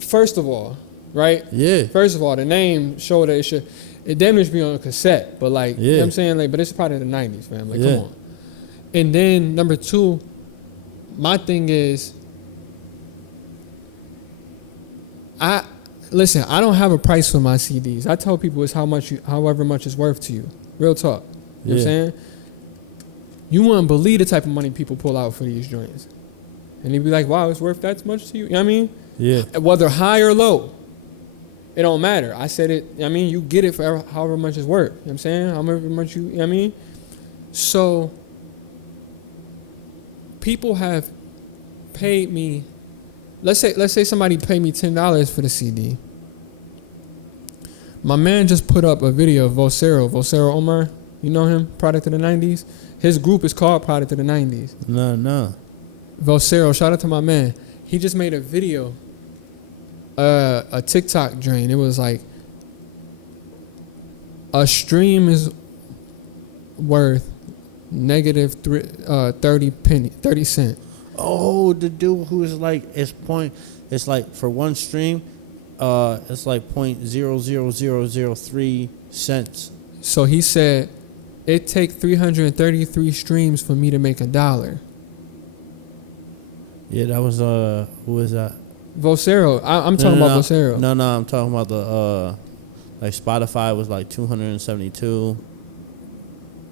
First of all, right? Yeah. First of all, the name showed that it damn near should be on a cassette, but like, you know what I'm saying? Like, but it's part of the 90s, fam. Like, come on. And then number two, my thing is, I don't have a price for my CDs. I tell people it's however much it's worth to you. Real talk. You know what I'm saying? You wouldn't believe the type of money people pull out for these joints. And they'd be like, wow, it's worth that much to you? You know what I mean? Yeah. Whether high or low, it don't matter. I said it, I mean, you get it for however much it's worth. You know what I'm saying? However much you know what I mean? So, people have paid me, let's say somebody paid me $10 for the CD. My man just put up a video of Vocero Omar. You know him? Product of the 90s. His group is called Product of the 90s. No. Vocero, shout out to my man. He just made a video, a TikTok drain. It was like, a stream is worth negative 30 cent. Oh, the dude who is like, it's like for one stream, it's like 0.00003 cents. So he said, it take 333 streams for me to make $1. Yeah, that was who is that? Vocero. I'm talking about Vocero. No, I'm talking about the like Spotify was like 272.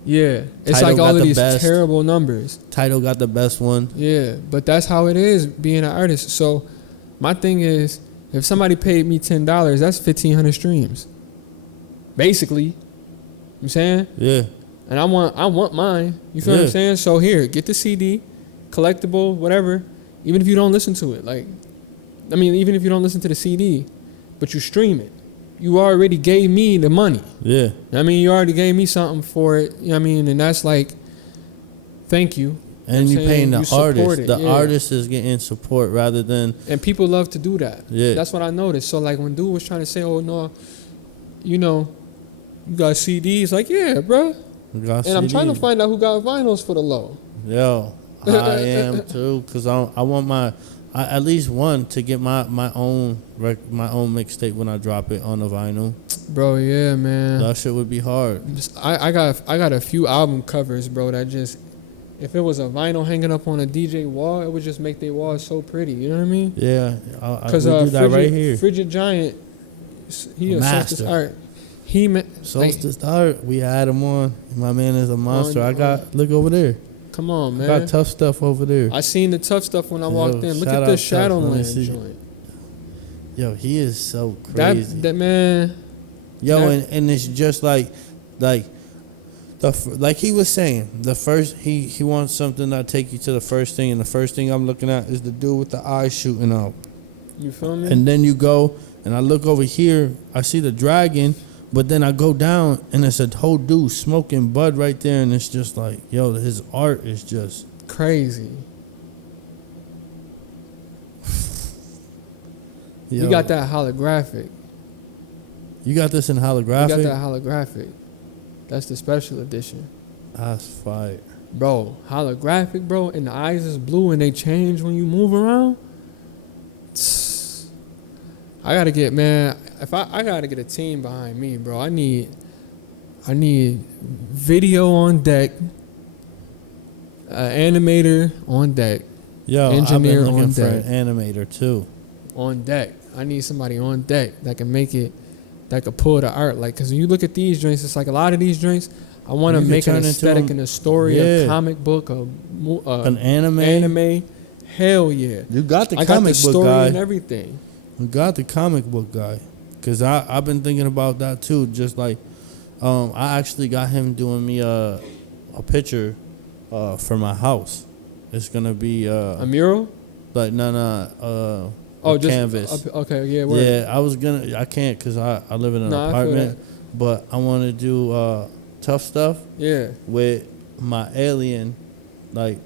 Yeah, it's Tidal like all of these best. terrible numbers. Tidal got the best one. Yeah, but that's how it is being an artist. So my thing is, if somebody paid me $10, that's 1,500 streams. Basically, you know what I'm saying? Yeah. And I want mine. You feel what I'm saying? So here, get the CD, collectible, whatever. Even if you don't listen to it, even if you don't listen to the CD, but you stream it, you already gave me the money. Yeah. I mean, you already gave me something for it. You know what I mean? And that's like, thank you. And you're paying the artist. The yeah. artist is getting support rather than. And people love to do that. Yeah. That's what I noticed. So like when dude was trying to say, oh no, you know, you got CDs. Like, yeah, bro. I'm trying to find out who got vinyls for the low. Yo, I am too, cause I want at least one to get my own mixtape when I drop it on the vinyl. Bro, yeah, man. That shit would be hard. I got a few album covers, bro. That just, if it was a vinyl hanging up on a DJ wall, it would just make their walls so pretty. You know what I mean? Yeah, because do that right here. Frigid Giant, he a Solstice art. Solstice art. We had him on. My man is a monster. Look over there. Come on, man. I got Tough Stuff over there. I seen the Tough Stuff when I walked in. Look at this Shadowland joint. Yo, he is so crazy. That man. Yo, and it's just like he was saying, the first he wants something that take you to the first thing, and the first thing I'm looking at is the dude with the eyes shooting out. You feel me? And then you go and I look over here, I see the dragon, but then I go down and it's a whole dude smoking bud right there, and it's just like, yo, his art is just crazy. Yo. You got that holographic. You got this in holographic? You got that holographic. That's the special edition. That's fire. Bro, holographic, bro, and the eyes is blue and they change when you move around. I gotta get, man, I gotta get a team behind me, bro. I need video on deck, animator on deck, I've engineer been looking on for deck. an animator too. On deck. I need somebody on deck that can make it, that could pull the art. Like, cause when you look at these joints, it's like a lot of these joints, I want to make an aesthetic and a story, a comic book, an anime. Hell yeah. You got the I comic got the book story guy. and everything. You got the comic book guy. Because I've been thinking about that too. Just like, I actually got him doing me a picture for my house. It's gonna be A mural? like Just canvas. Okay, yeah. Word. Yeah, I can't because I live in an apartment, but I want to do tough stuff. Yeah. With my alien, like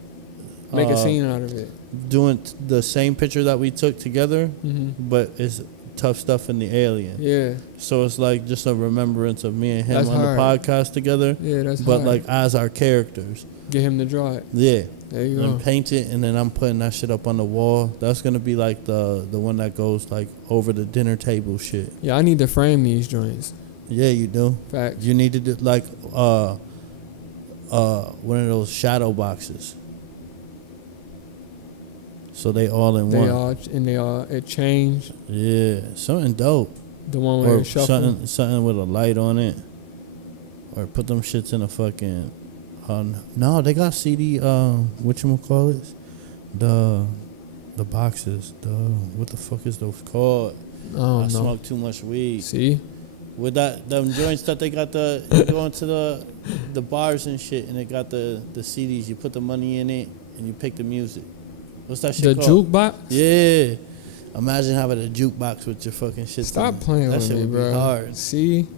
make a scene out of it. Doing the same picture that we took together, Mm-hmm. but it's tough stuff in the alien. Yeah. So it's like just a remembrance of me and him That's on hard. the podcast together. Yeah, that's but hard. like as our characters. Get him to draw it. Yeah. There you go. And paint it, and then I'm putting that shit up on the wall. That's gonna be like the one that goes like over the dinner table shit. Yeah, I need to frame these joints. Yeah, you do. Facts. You need to do like one of those shadow boxes. So they all in one. It changed. Yeah, something dope. The one where it shuffled. Something with a light on it, or put them shits in a fucking. No, they got CD. Whatchamacallits? The boxes. What the fuck is those called? I smoke too much weed. See. With them joints that they got you go into the bars and shit, and they got the CDs. You put the money in it, and you pick the music. What's that shit called? The jukebox? Yeah. Imagine having a jukebox with your fucking shit. Stop playing with me, bro. Be hard. See?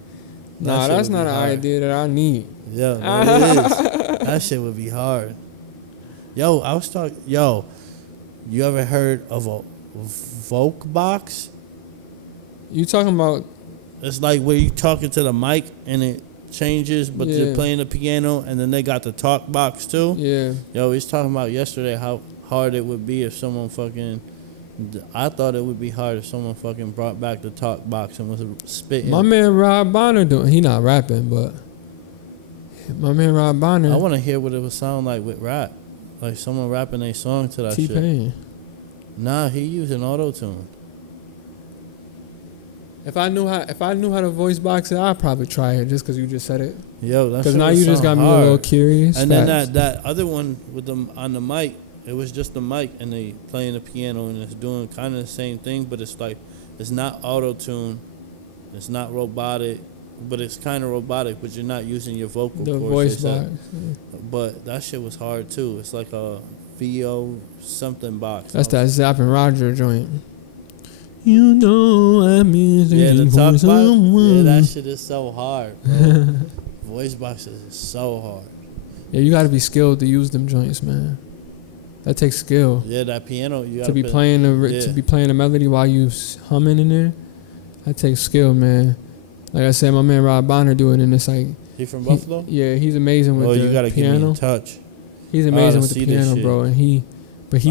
Nah, that's not an idea that I need. Yeah, it is. That shit would be hard. Yo, I was talking. Yo, you ever heard of a Vogue box? You talking about? It's like where you talking to the mic and it changes, but you're playing the piano, and then they got the talk box too. Yeah. Yo, we was talking about yesterday how hard it would be if someone fucking. I thought it would be hard if someone fucking brought back the talk box and was spitting. My man Rob Bonner he not rapping, but my man Rob Bonner. I want to hear what it would sound like with rap, like someone rapping a song to that T-Pain. shit. Nah, he using auto-tune. If I knew how to voice box it, I'd probably try it just because you just said it. Yo, that's because now you just got me a little curious. And then that other one with them on the mic, it was just the mic and they playing the piano and it's doing kind of the same thing, but it's like it's not auto-tune, it's not robotic, but it's kind of robotic, but you're not using your vocal cords. The voice box. But that shit was hard too. It's like a VO something box. That's that Zapp and Roger joint. You know I'm the talk box. Yeah, that shit is so hard, bro. Voice boxes is so hard. Yeah, you got to be skilled to use them joints, man. That takes skill. Yeah, that piano you to be playing the melody while you humming in there. That takes skill, man. Like I said, my man Rob Bonner do it, and it's like he from Buffalo. Yeah, he's amazing with the piano. Oh, you gotta give me in touch. He's amazing with the piano, bro, and he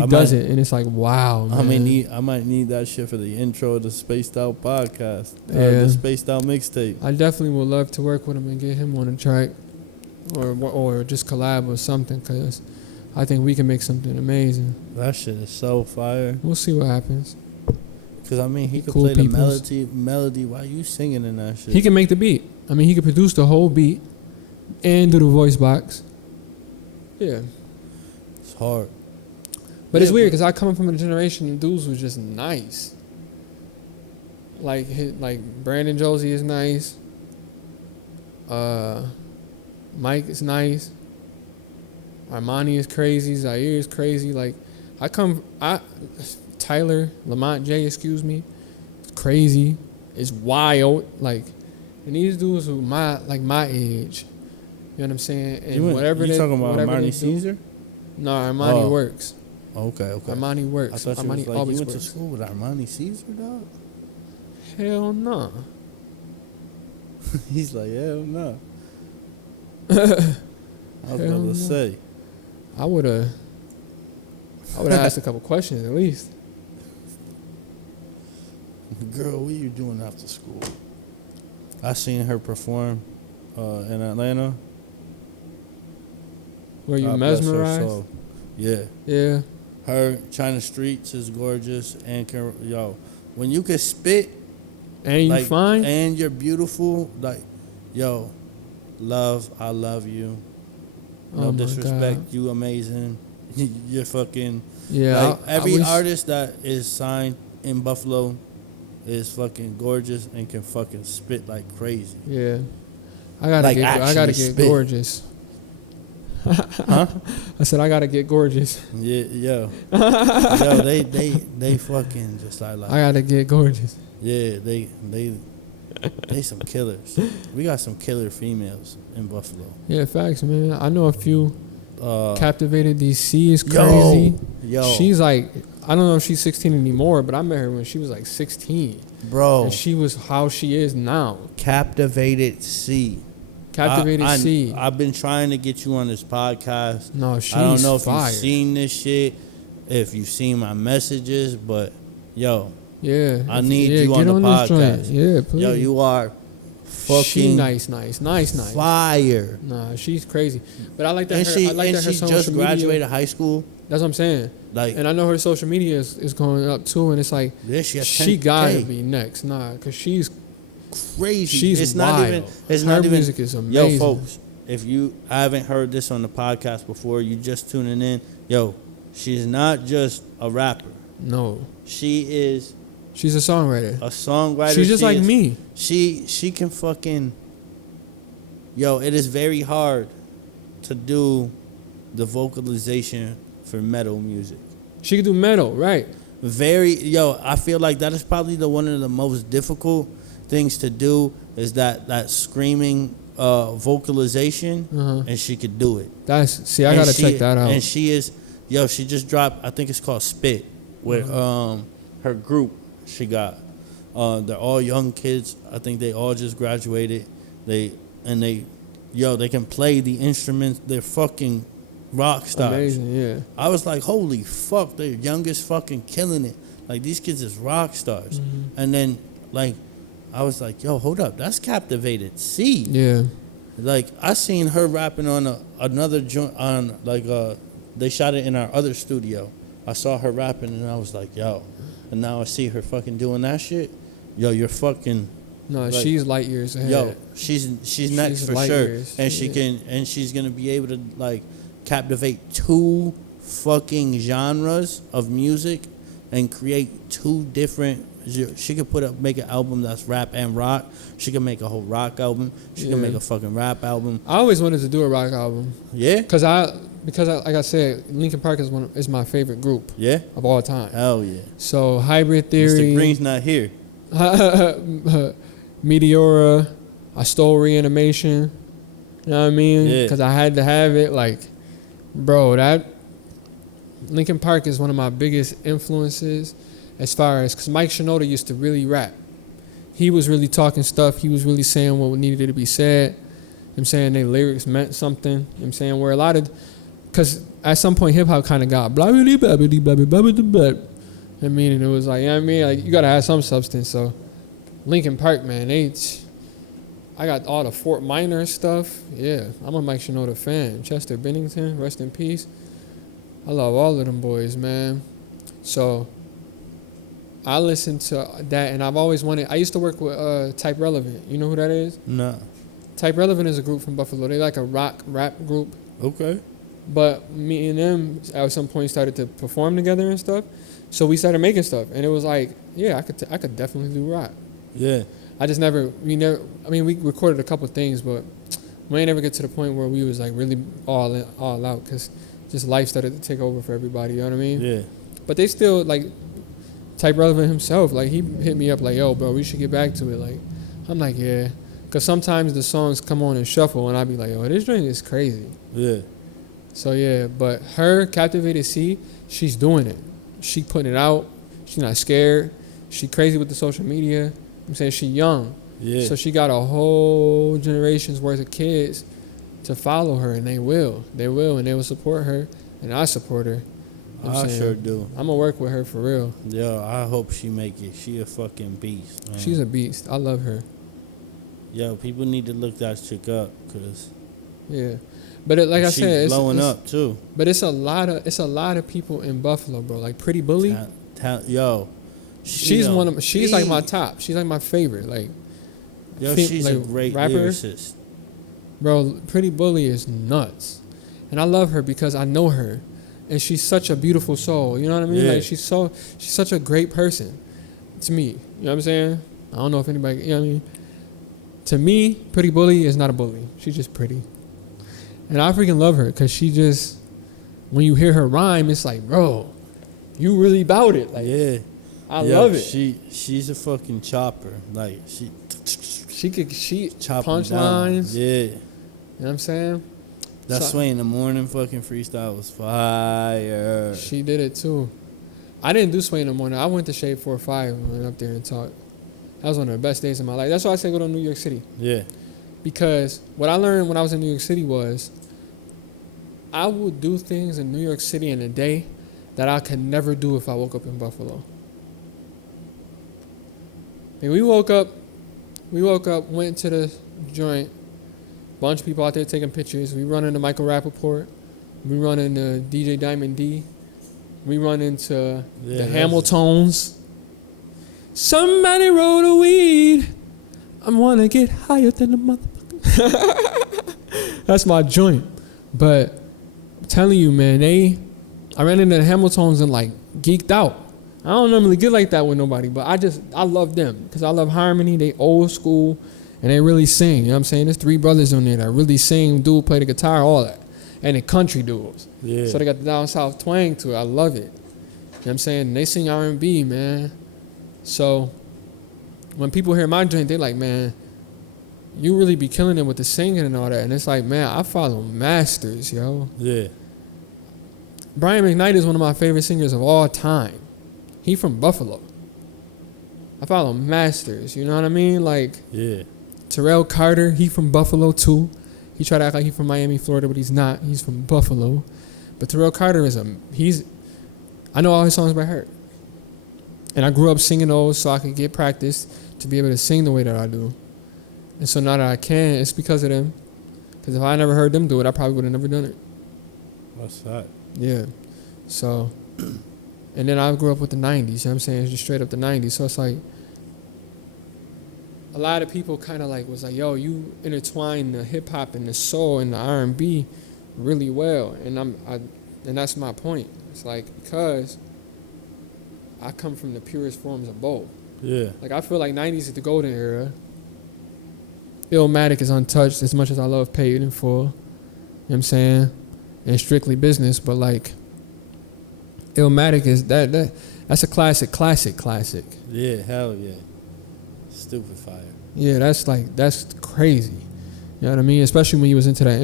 does it, and it's like wow, man. I might need that shit for the intro of the Spaced Out podcast. Yeah, the Spaced Out mixtape. I definitely would love to work with him and get him on a track, or just collab or something, cause I think we can make something amazing. That shit is so fire. We'll see what happens. Cause he could play the melody while you singing in that shit. He can make the beat. He could produce the whole beat and do the voice box. Yeah. It's hard. But it's weird because I come from a generation of dudes who's just nice. Like Brandon Josie is nice. Mike is nice. Armani is crazy. Zaire is crazy. Like Tyler Lamont J, excuse me, it's crazy. It's wild. Like, and these dudes who my age. You know what I'm saying? And you talking about Armani Caesar? No, Armani works. Okay. Armani works. I thought you Armani was always you went works. to school with Armani Caesar, dog? Hell no. He's like, hell no. I was about to say. I would have asked a couple questions at least. Girl, what are you doing after school? I seen her perform in Atlanta. Were you mesmerized? Yeah. Yeah. Her China Streets is gorgeous, and when you can spit, and you fine, and you're beautiful, love, I love you. No disrespect, you amazing. You're fucking every artist that is signed in Buffalo is fucking gorgeous and can fucking spit like crazy. Yeah, I gotta get gorgeous. Huh? I said I gotta get gorgeous. Yeah, yo, they fucking just like I gotta get gorgeous. yeah, they some killers. We got some killer females in Buffalo. Yeah, facts, man. I know a few. Captivated DC is Yo, crazy. yo. She's like, I don't know if she's 16 anymore, but I met her when she was like 16. Bro. And she was how she is now. Captivated C. Captivated C. I've been trying to get you on this podcast. No, she's I don't know if fire. you've seen this shit, if you've seen my messages, but yo, Yeah. I need you on the podcast. Yeah, please. Yo, you are fucking she nice. fire. Nah, she's crazy. But I like that. And her, she, I like and that her she social just graduated media, high school. That's what I'm saying. Like, And I know her social media is going up too, and it's like yeah, she has she 10K. gotta be next. Nah, cause she's Crazy. She's it's wild. not even. It's Her not even. music is amazing. Yo, folks, if you haven't heard this on the podcast before, you just tuning in. Yo, she's not just a rapper. no. She's She's a songwriter. a songwriter. She's just like me. She can fucking. Yo, it is very hard to do the vocalization for metal music. She can do metal, right? I feel like that is probably one of the most difficult things to do is that screaming vocalization, and she could do it. I gotta check that out. And she just dropped, I think it's called Spit, with her group she got. They're all young kids. I think they all just graduated. They can play the instruments. They're fucking rock stars. Amazing, yeah. I was like, holy fuck, they're youngest fucking killing it. Like, these kids is rock stars. And then, like, I was like, yo, hold up, that's Captivated C. Yeah. Like, I seen her rapping on another joint, on, like, they shot it in our other studio. I saw her rapping, and I was like, yo. And now I see her fucking doing that shit. Yo, you're fucking... No, like, she's light years ahead. Yo, she's next for light sure. years, And she's gonna be able to, like, captivate two fucking genres of music and create two different. She could make an album that's rap and rock. She can make a whole rock album. She can make a fucking rap album. I always wanted to do a rock album. Yeah. Because like I said, Linkin Park is my favorite group. Yeah. Of all time. Hell yeah. So Hybrid Theory. Mr. Green's not here. Meteora. I stole Reanimation. You know what I mean? Yeah. Because I had to have it. Like, bro, that Linkin Park is one of my biggest influences as far as, because Mike Shinoda used to really rap. He was really talking stuff. He was really saying what needed to be said. You know what I'm saying? Their lyrics meant something. You know what I'm saying? Where a lot of, because at some point hip hop kind of got blah blah blah blah blah blah blah blah. I mean, and it was like, you know what I mean? Like, you got to have some substance. So Linkin Park, man, I got all the Fort Minor stuff. Yeah, I'm a Mike Shinoda fan. Chester Bennington, rest in peace. I love all of them boys, man. So I listened to that, and I've always wanted. I used to work with Type Relevant. You know who that is? No. Type Relevant is a group from Buffalo. They like a rock rap group. Okay. But me and them at some point started to perform together and stuff. So we started making stuff, and it was like, yeah, I could definitely do rock. Yeah. I just we recorded a couple of things, but we ain't never get to the point where we was like really all out, because just life started to take over for everybody, you know what I mean? Yeah. But they still, like, Type Relevant himself, like, he hit me up like, yo, bro, we should get back to it. Like, I'm like, yeah. Because sometimes the songs come on and shuffle, and I be like, yo, this joint is crazy. Yeah. So, yeah, but her, Captivated C, she's doing it. She putting it out. She's not scared. She crazy with the social media. I'm saying she young. Yeah. So she got a whole generation's worth of kids to follow her, and they will, and they will support her, and I support her. I sure do. I'm gonna work with her for real. Yo, I hope she make it. She a fucking beast, man. She's a beast. I love her. Yo, people need to look that chick up, cause yeah, but I said, she's blowing up too. But it's a lot of people in Buffalo, bro. Like Pretty Bully. Yo, she's like my top. She's like my favorite. Like, yo, she's like a great rapper. lyricist. Bro, Pretty Bully is nuts, and I love her because I know her, and she's such a beautiful soul. You know what I mean? Yeah. Like, she's such a great person to me. You know what I'm saying? I don't know if anybody. You know what I mean? To me, Pretty Bully is not a bully. She's just pretty. And I freaking love her because she just, when you hear her rhyme, it's like, bro, you really about it. Like, yeah. I love it. She's a fucking chopper. Like, she chop them punchlines. down. Yeah. You know what I'm saying? That Sway in the Morning fucking freestyle was fire. She did it too. I didn't do Sway in the Morning. I went to Shade 4-5 and went up there and talked. That was one of the best days of my life. That's why I say go to New York City. Yeah. Because what I learned when I was in New York City was I would do things in New York City in a day that I could never do if I woke up in Buffalo. Like we woke up, went to the joint, bunch of people out there taking pictures. We run into Michael Rappaport. We run into DJ Diamond D. We run into the Hamiltons. Somebody roll a weed. I want to get higher than the motherfucker. That's my joint. But I'm telling you, man, I ran into the Hamiltons and like geeked out. I don't normally get like that with nobody, but I love them because I love harmony. They old school and they really sing. You know what I'm saying? There's 3 brothers on there that really sing, dude play the guitar, all that. And the country dudes. Yeah. So they got the down south twang to it. I love it. You know what I'm saying? And they sing R&B, man. So when people hear my joint, they like, man, you really be killing it with the singing and all that. And it's like, man, I follow masters, yo. Yeah. Brian McKnight is one of my favorite singers of all time. He from Buffalo. I follow masters, you know what I mean? Like, yeah. Terrell Carter, he from Buffalo too. He tried to act like he's from Miami, Florida, but he's not. He's from Buffalo. But Terrell Carter I know all his songs by heart. And I grew up singing those so I could get practice to be able to sing the way that I do. And so now that I can, it's because of them. Because if I never heard them do it, I probably would have never done it. What's that? Yeah. So, and then I grew up with the 90s, you know what I'm saying? It's just straight up the 90s. So it's like, a lot of people kind of like was like, yo, you intertwine the hip hop and the soul and the R&B really well. And and that's my point. It's like, because I come from the purest forms of both. Yeah. Like, I feel like 90s is the golden era. Illmatic is untouched as much as I love Paid in Full. You know what I'm saying? And Strictly Business. But, like, Illmatic is that's a classic. Yeah, hell yeah. Stupid fire. Yeah, that's crazy. You know what I mean? Especially when you was into that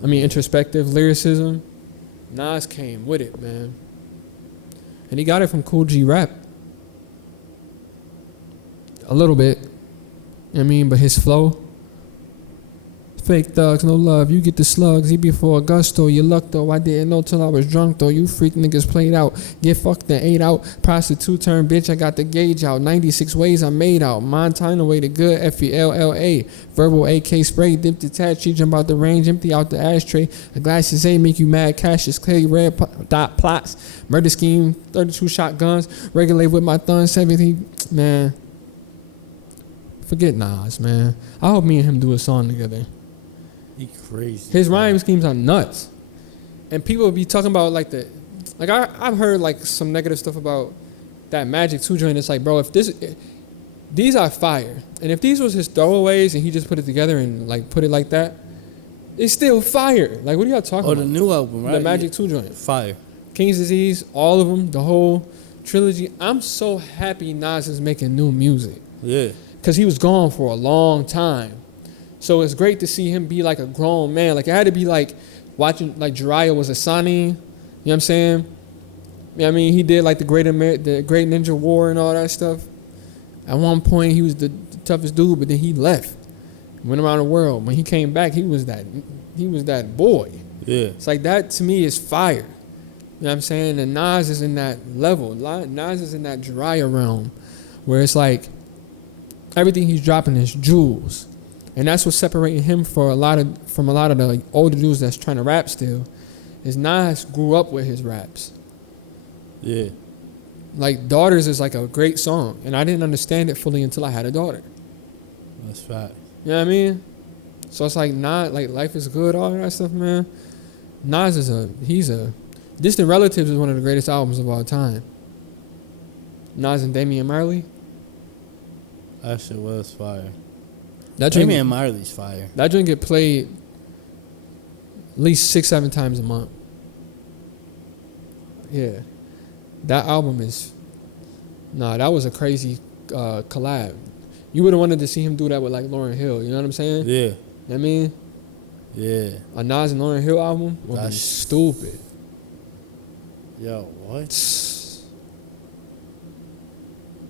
introspective lyricism. Nas came with it, man. And he got it from Cool G Rap. A little bit. You know what I mean? But his flow. Fake thugs, no love. You get the slugs. He before Augusto. You luck though. I didn't know till I was drunk though. You freak niggas played out. Get fucked and ate out. Prostitute turn bitch. I got the gauge out. 96 ways I made out. Montana way to good. FELLA. Verbal AK spray. Dip detached. She jump out the range. Empty out the ashtray. The glasses A make you mad. Cash is clay. Red dot plots. Murder scheme. 32 shotguns. Regulate with my thumb. 17. Man. Forget Nas, man. I hope me and him do a song together. He crazy. His rhyme schemes are nuts. And people be talking about I've heard like some negative stuff about that Magic 2 joint. It's like, bro, these are fire. And if these was his throwaways and he just put it together and like put it like that, it's still fire. Like, what are y'all talking about? Oh, the new album, right? The Magic 2 joint. Fire. King's Disease, all of them, the whole trilogy. I'm so happy Nas is making new music. Yeah. Because he was gone for a long time. So it's great to see him be like a grown man. Like, it had to be like watching, like, Jiraiya was a Sani. You know what I'm saying? You know what I mean? He did like the Great Ninja War and all that stuff. At one point, he was the toughest dude, but then he left. Went around the world. When he came back, he was that boy. Yeah. It's like, that to me is fire. You know what I'm saying? And Nas is in that level. Nas is in that Jiraiya realm where it's like everything he's dropping is jewels. And that's what's separating him from a lot of the older dudes that's trying to rap still, is Nas grew up with his raps. Yeah. Like, Daughters is like a great song, and I didn't understand it fully until I had a daughter. That's fact. You know what I mean? So it's like, Life is Good, all that stuff, man. Nas Distant Relatives is one of the greatest albums of all time. Nas and Damian Marley. That shit was fire. That Damian Marley's fire. That joint get played at least 6-7 times a month. Yeah, that album is. Nah, that was a crazy collab. You would have wanted to see him do that with like Lauryn Hill. You know what I'm saying? Yeah. You know what I mean? Yeah. A Nas and Lauryn Hill album would be stupid. Yo, what?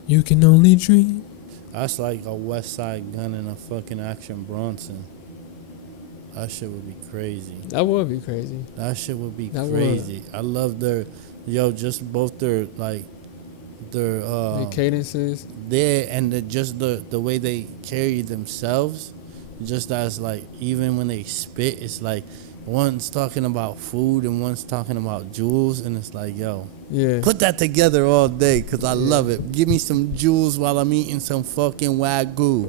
You can only dream. That's like a West Side Gun and a fucking Action Bronson. That shit would be crazy. That would be crazy. That shit would be That crazy. I love their, just both their like, their The cadences. there and the way they carry themselves, just as like even when they spit, it's like one's talking about food and one's talking about jewels, and it's like, yo, Yeah. put that together all day, cause I love it. Give me some jewels while I'm eating some fucking wagyu.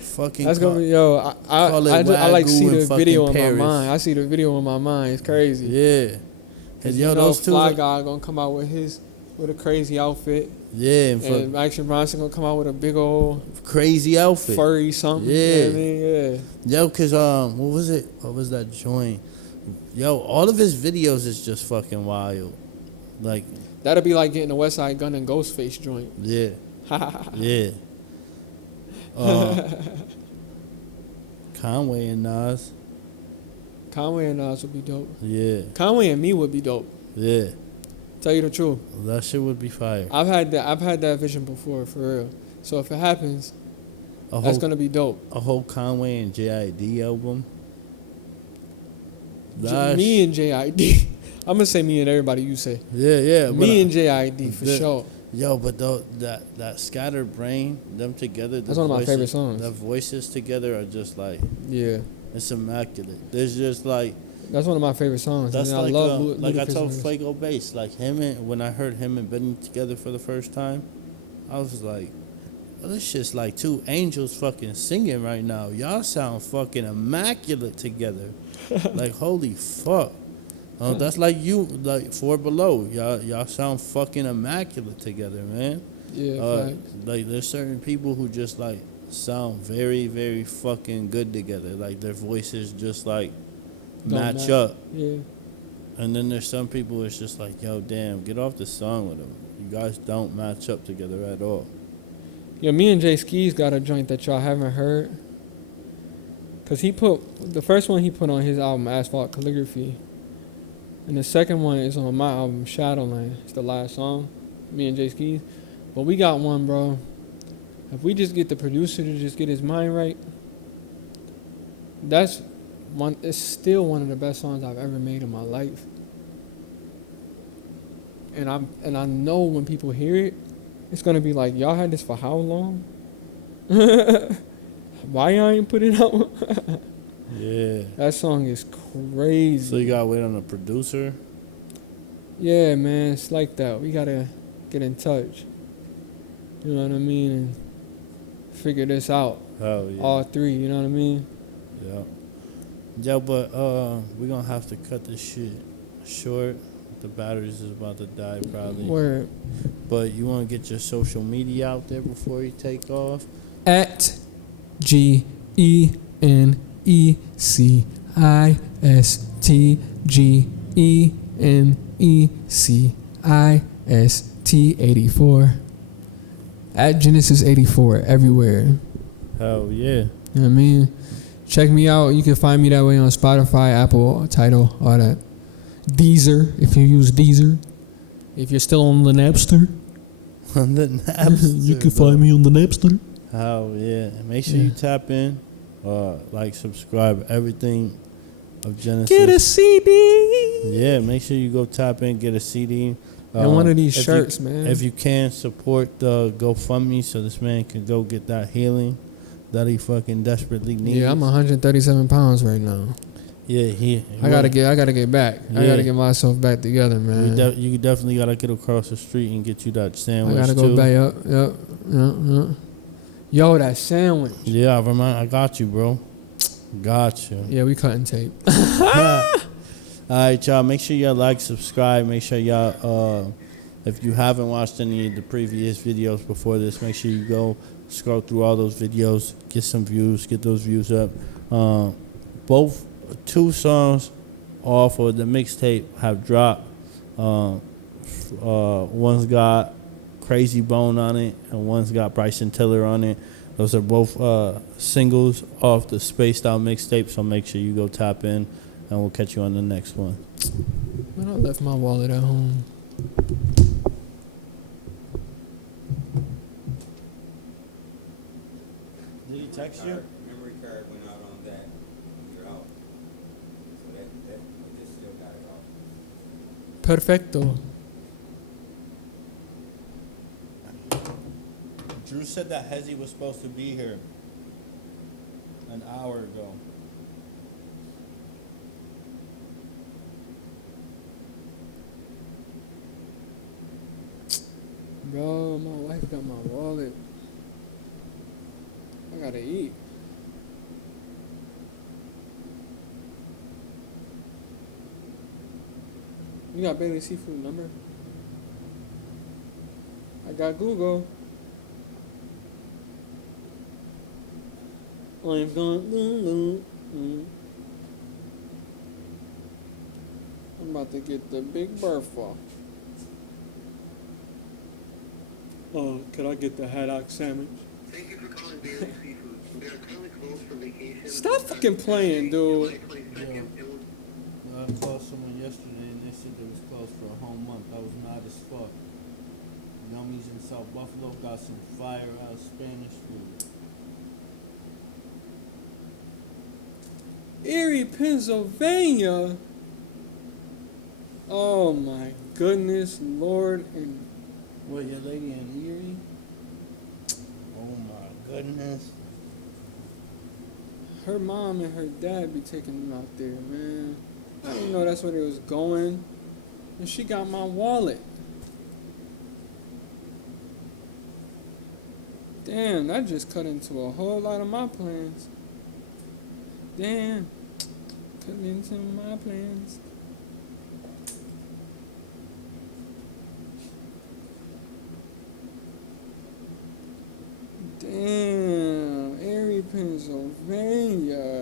Fucking That's gonna be, yo. I like Wagyu see the in video in fucking my Paris. mind. I see the video in my mind. It's crazy. Yeah. Cause You yo, know, those two. Fly Guy gonna come out with a crazy outfit, Yeah, and Action Bronson gonna come out with a big old crazy outfit. furry something. Yeah. You know what I mean? Yeah. Yo, cause what was it? What was that joint? Yo, all of his videos is just fucking wild. Like, That'd be like getting a West Side Gun and Ghostface joint. yeah, yeah. Conway and Nas. Conway and Nas would be dope. Yeah, Conway and me would be dope. yeah. Tell you the truth. That shit would be fire. I've had that vision before, for real. So if it happens, A that's whole, gonna be dope. a whole Conway and JID album. Me and JID. I'm gonna say me and everybody you say. Yeah. Me and JID for sure. Yo, but that Scattered Brain, them together. That's one of my favorite songs. The voices together are just like, Yeah. it's immaculate. There's just like, That's one of my favorite songs. that's I like, love like I Ludacris told lyrics. Flaco Bass, like him and when I heard him and Benny together for the first time, I was like, oh, this shit's like two angels fucking singing right now. Y'all sound fucking immaculate together. Like, holy fuck. That's like you, like Four Below. Y'all sound fucking immaculate together, man. Yeah, facts. Like there's certain people who just like sound very, very fucking good together. Like their voices just like Don't match up. Yeah. And then there's some people it's just like, yo, damn, get off the song with them. You guys don't match up together at all. Yo, me and Jay Skis got a joint that y'all haven't heard. Cause he put the first one he put on his album Asphalt Calligraphy. And the second one is on my album Shadowland. It's the last song. Me and Jay Skis. But we got one, bro. If we just get the producer to just get his mind right, that's one. It's still one of the best songs I've ever made in my life. And I know when people hear it, it's gonna be like, y'all had this for how long? Why y'all ain't put it out? Yeah. That song is crazy. So you gotta wait on a producer? Yeah, man, it's like that. We gotta get in touch. You know what I mean? And figure this out. Hell yeah. All three, you know what I mean? Yeah. Yeah, but we're gonna have to cut this shit short. The batteries is about to die probably. Word. But you wanna get your social media out there before you take off? At GENECIST84. At Genecist 84 everywhere. Hell yeah. You know what I mean? Check me out. You can find me that way on Spotify, Apple, Tidal, all that. Deezer, if you use Deezer. If you're still on the Napster. On the Napster. You can find me on the Napster. Hell yeah. Make sure you tap in. Like, subscribe, everything of Genecist. Get a CD. Yeah, make sure you go tap in, get a CD. And one of these if shirts, you, man. If you can, support the GoFundMe so this man can go get that healing that he fucking desperately needs. Yeah, I'm 137 pounds right now. Yeah, I gotta get back. Yeah. I gotta get myself back together, man. You definitely gotta get across the street and get you that sandwich. I gotta go too. back up. Yep. Yo, that sandwich. Yeah, I got you, bro. Got you. Yeah, we cutting tape. All right, y'all. Make sure y'all like, subscribe. Make sure y'all, if you haven't watched any of the previous videos before this, make sure you go scroll through all those videos, get some views, get those views up. both 2 songs off of the mixtape have dropped. One's got Crazy Bone on it, and one's got Bryson Tiller on it. Those are both singles off the Spaced Out mixtape, so make sure you go tap in, and we'll catch you on the next one. Man, I left my wallet at home. Did he text you? Memory card went out on that. You're out. So that I just still got it off. Perfecto. Drew said that Hezzy was supposed to be here an hour ago. Bro, my wife got my wallet. I gotta eat. You got Bailey Seafood number? I got Google. I'm going. I'm about to get the big berth off. Oh, could I get the haddock sandwich? Thank you for calling Bailey Seafood. We are currently closed for vacation. Stop fucking playing, dude. I called someone yesterday and they said they was closed for a whole month. I was mad as fuck. Yummies in South Buffalo got some fire ass Spanish food. Erie, Pennsylvania. Oh my goodness, Lord, and What, your lady in Erie? Oh my goodness. her mom and her dad be taking them out there, man. I didn't know that's where they was going, and she got my wallet. Damn, that just cut into a whole lot of my plans. Damn, cut into my plans. Damn, Erie, Pennsylvania.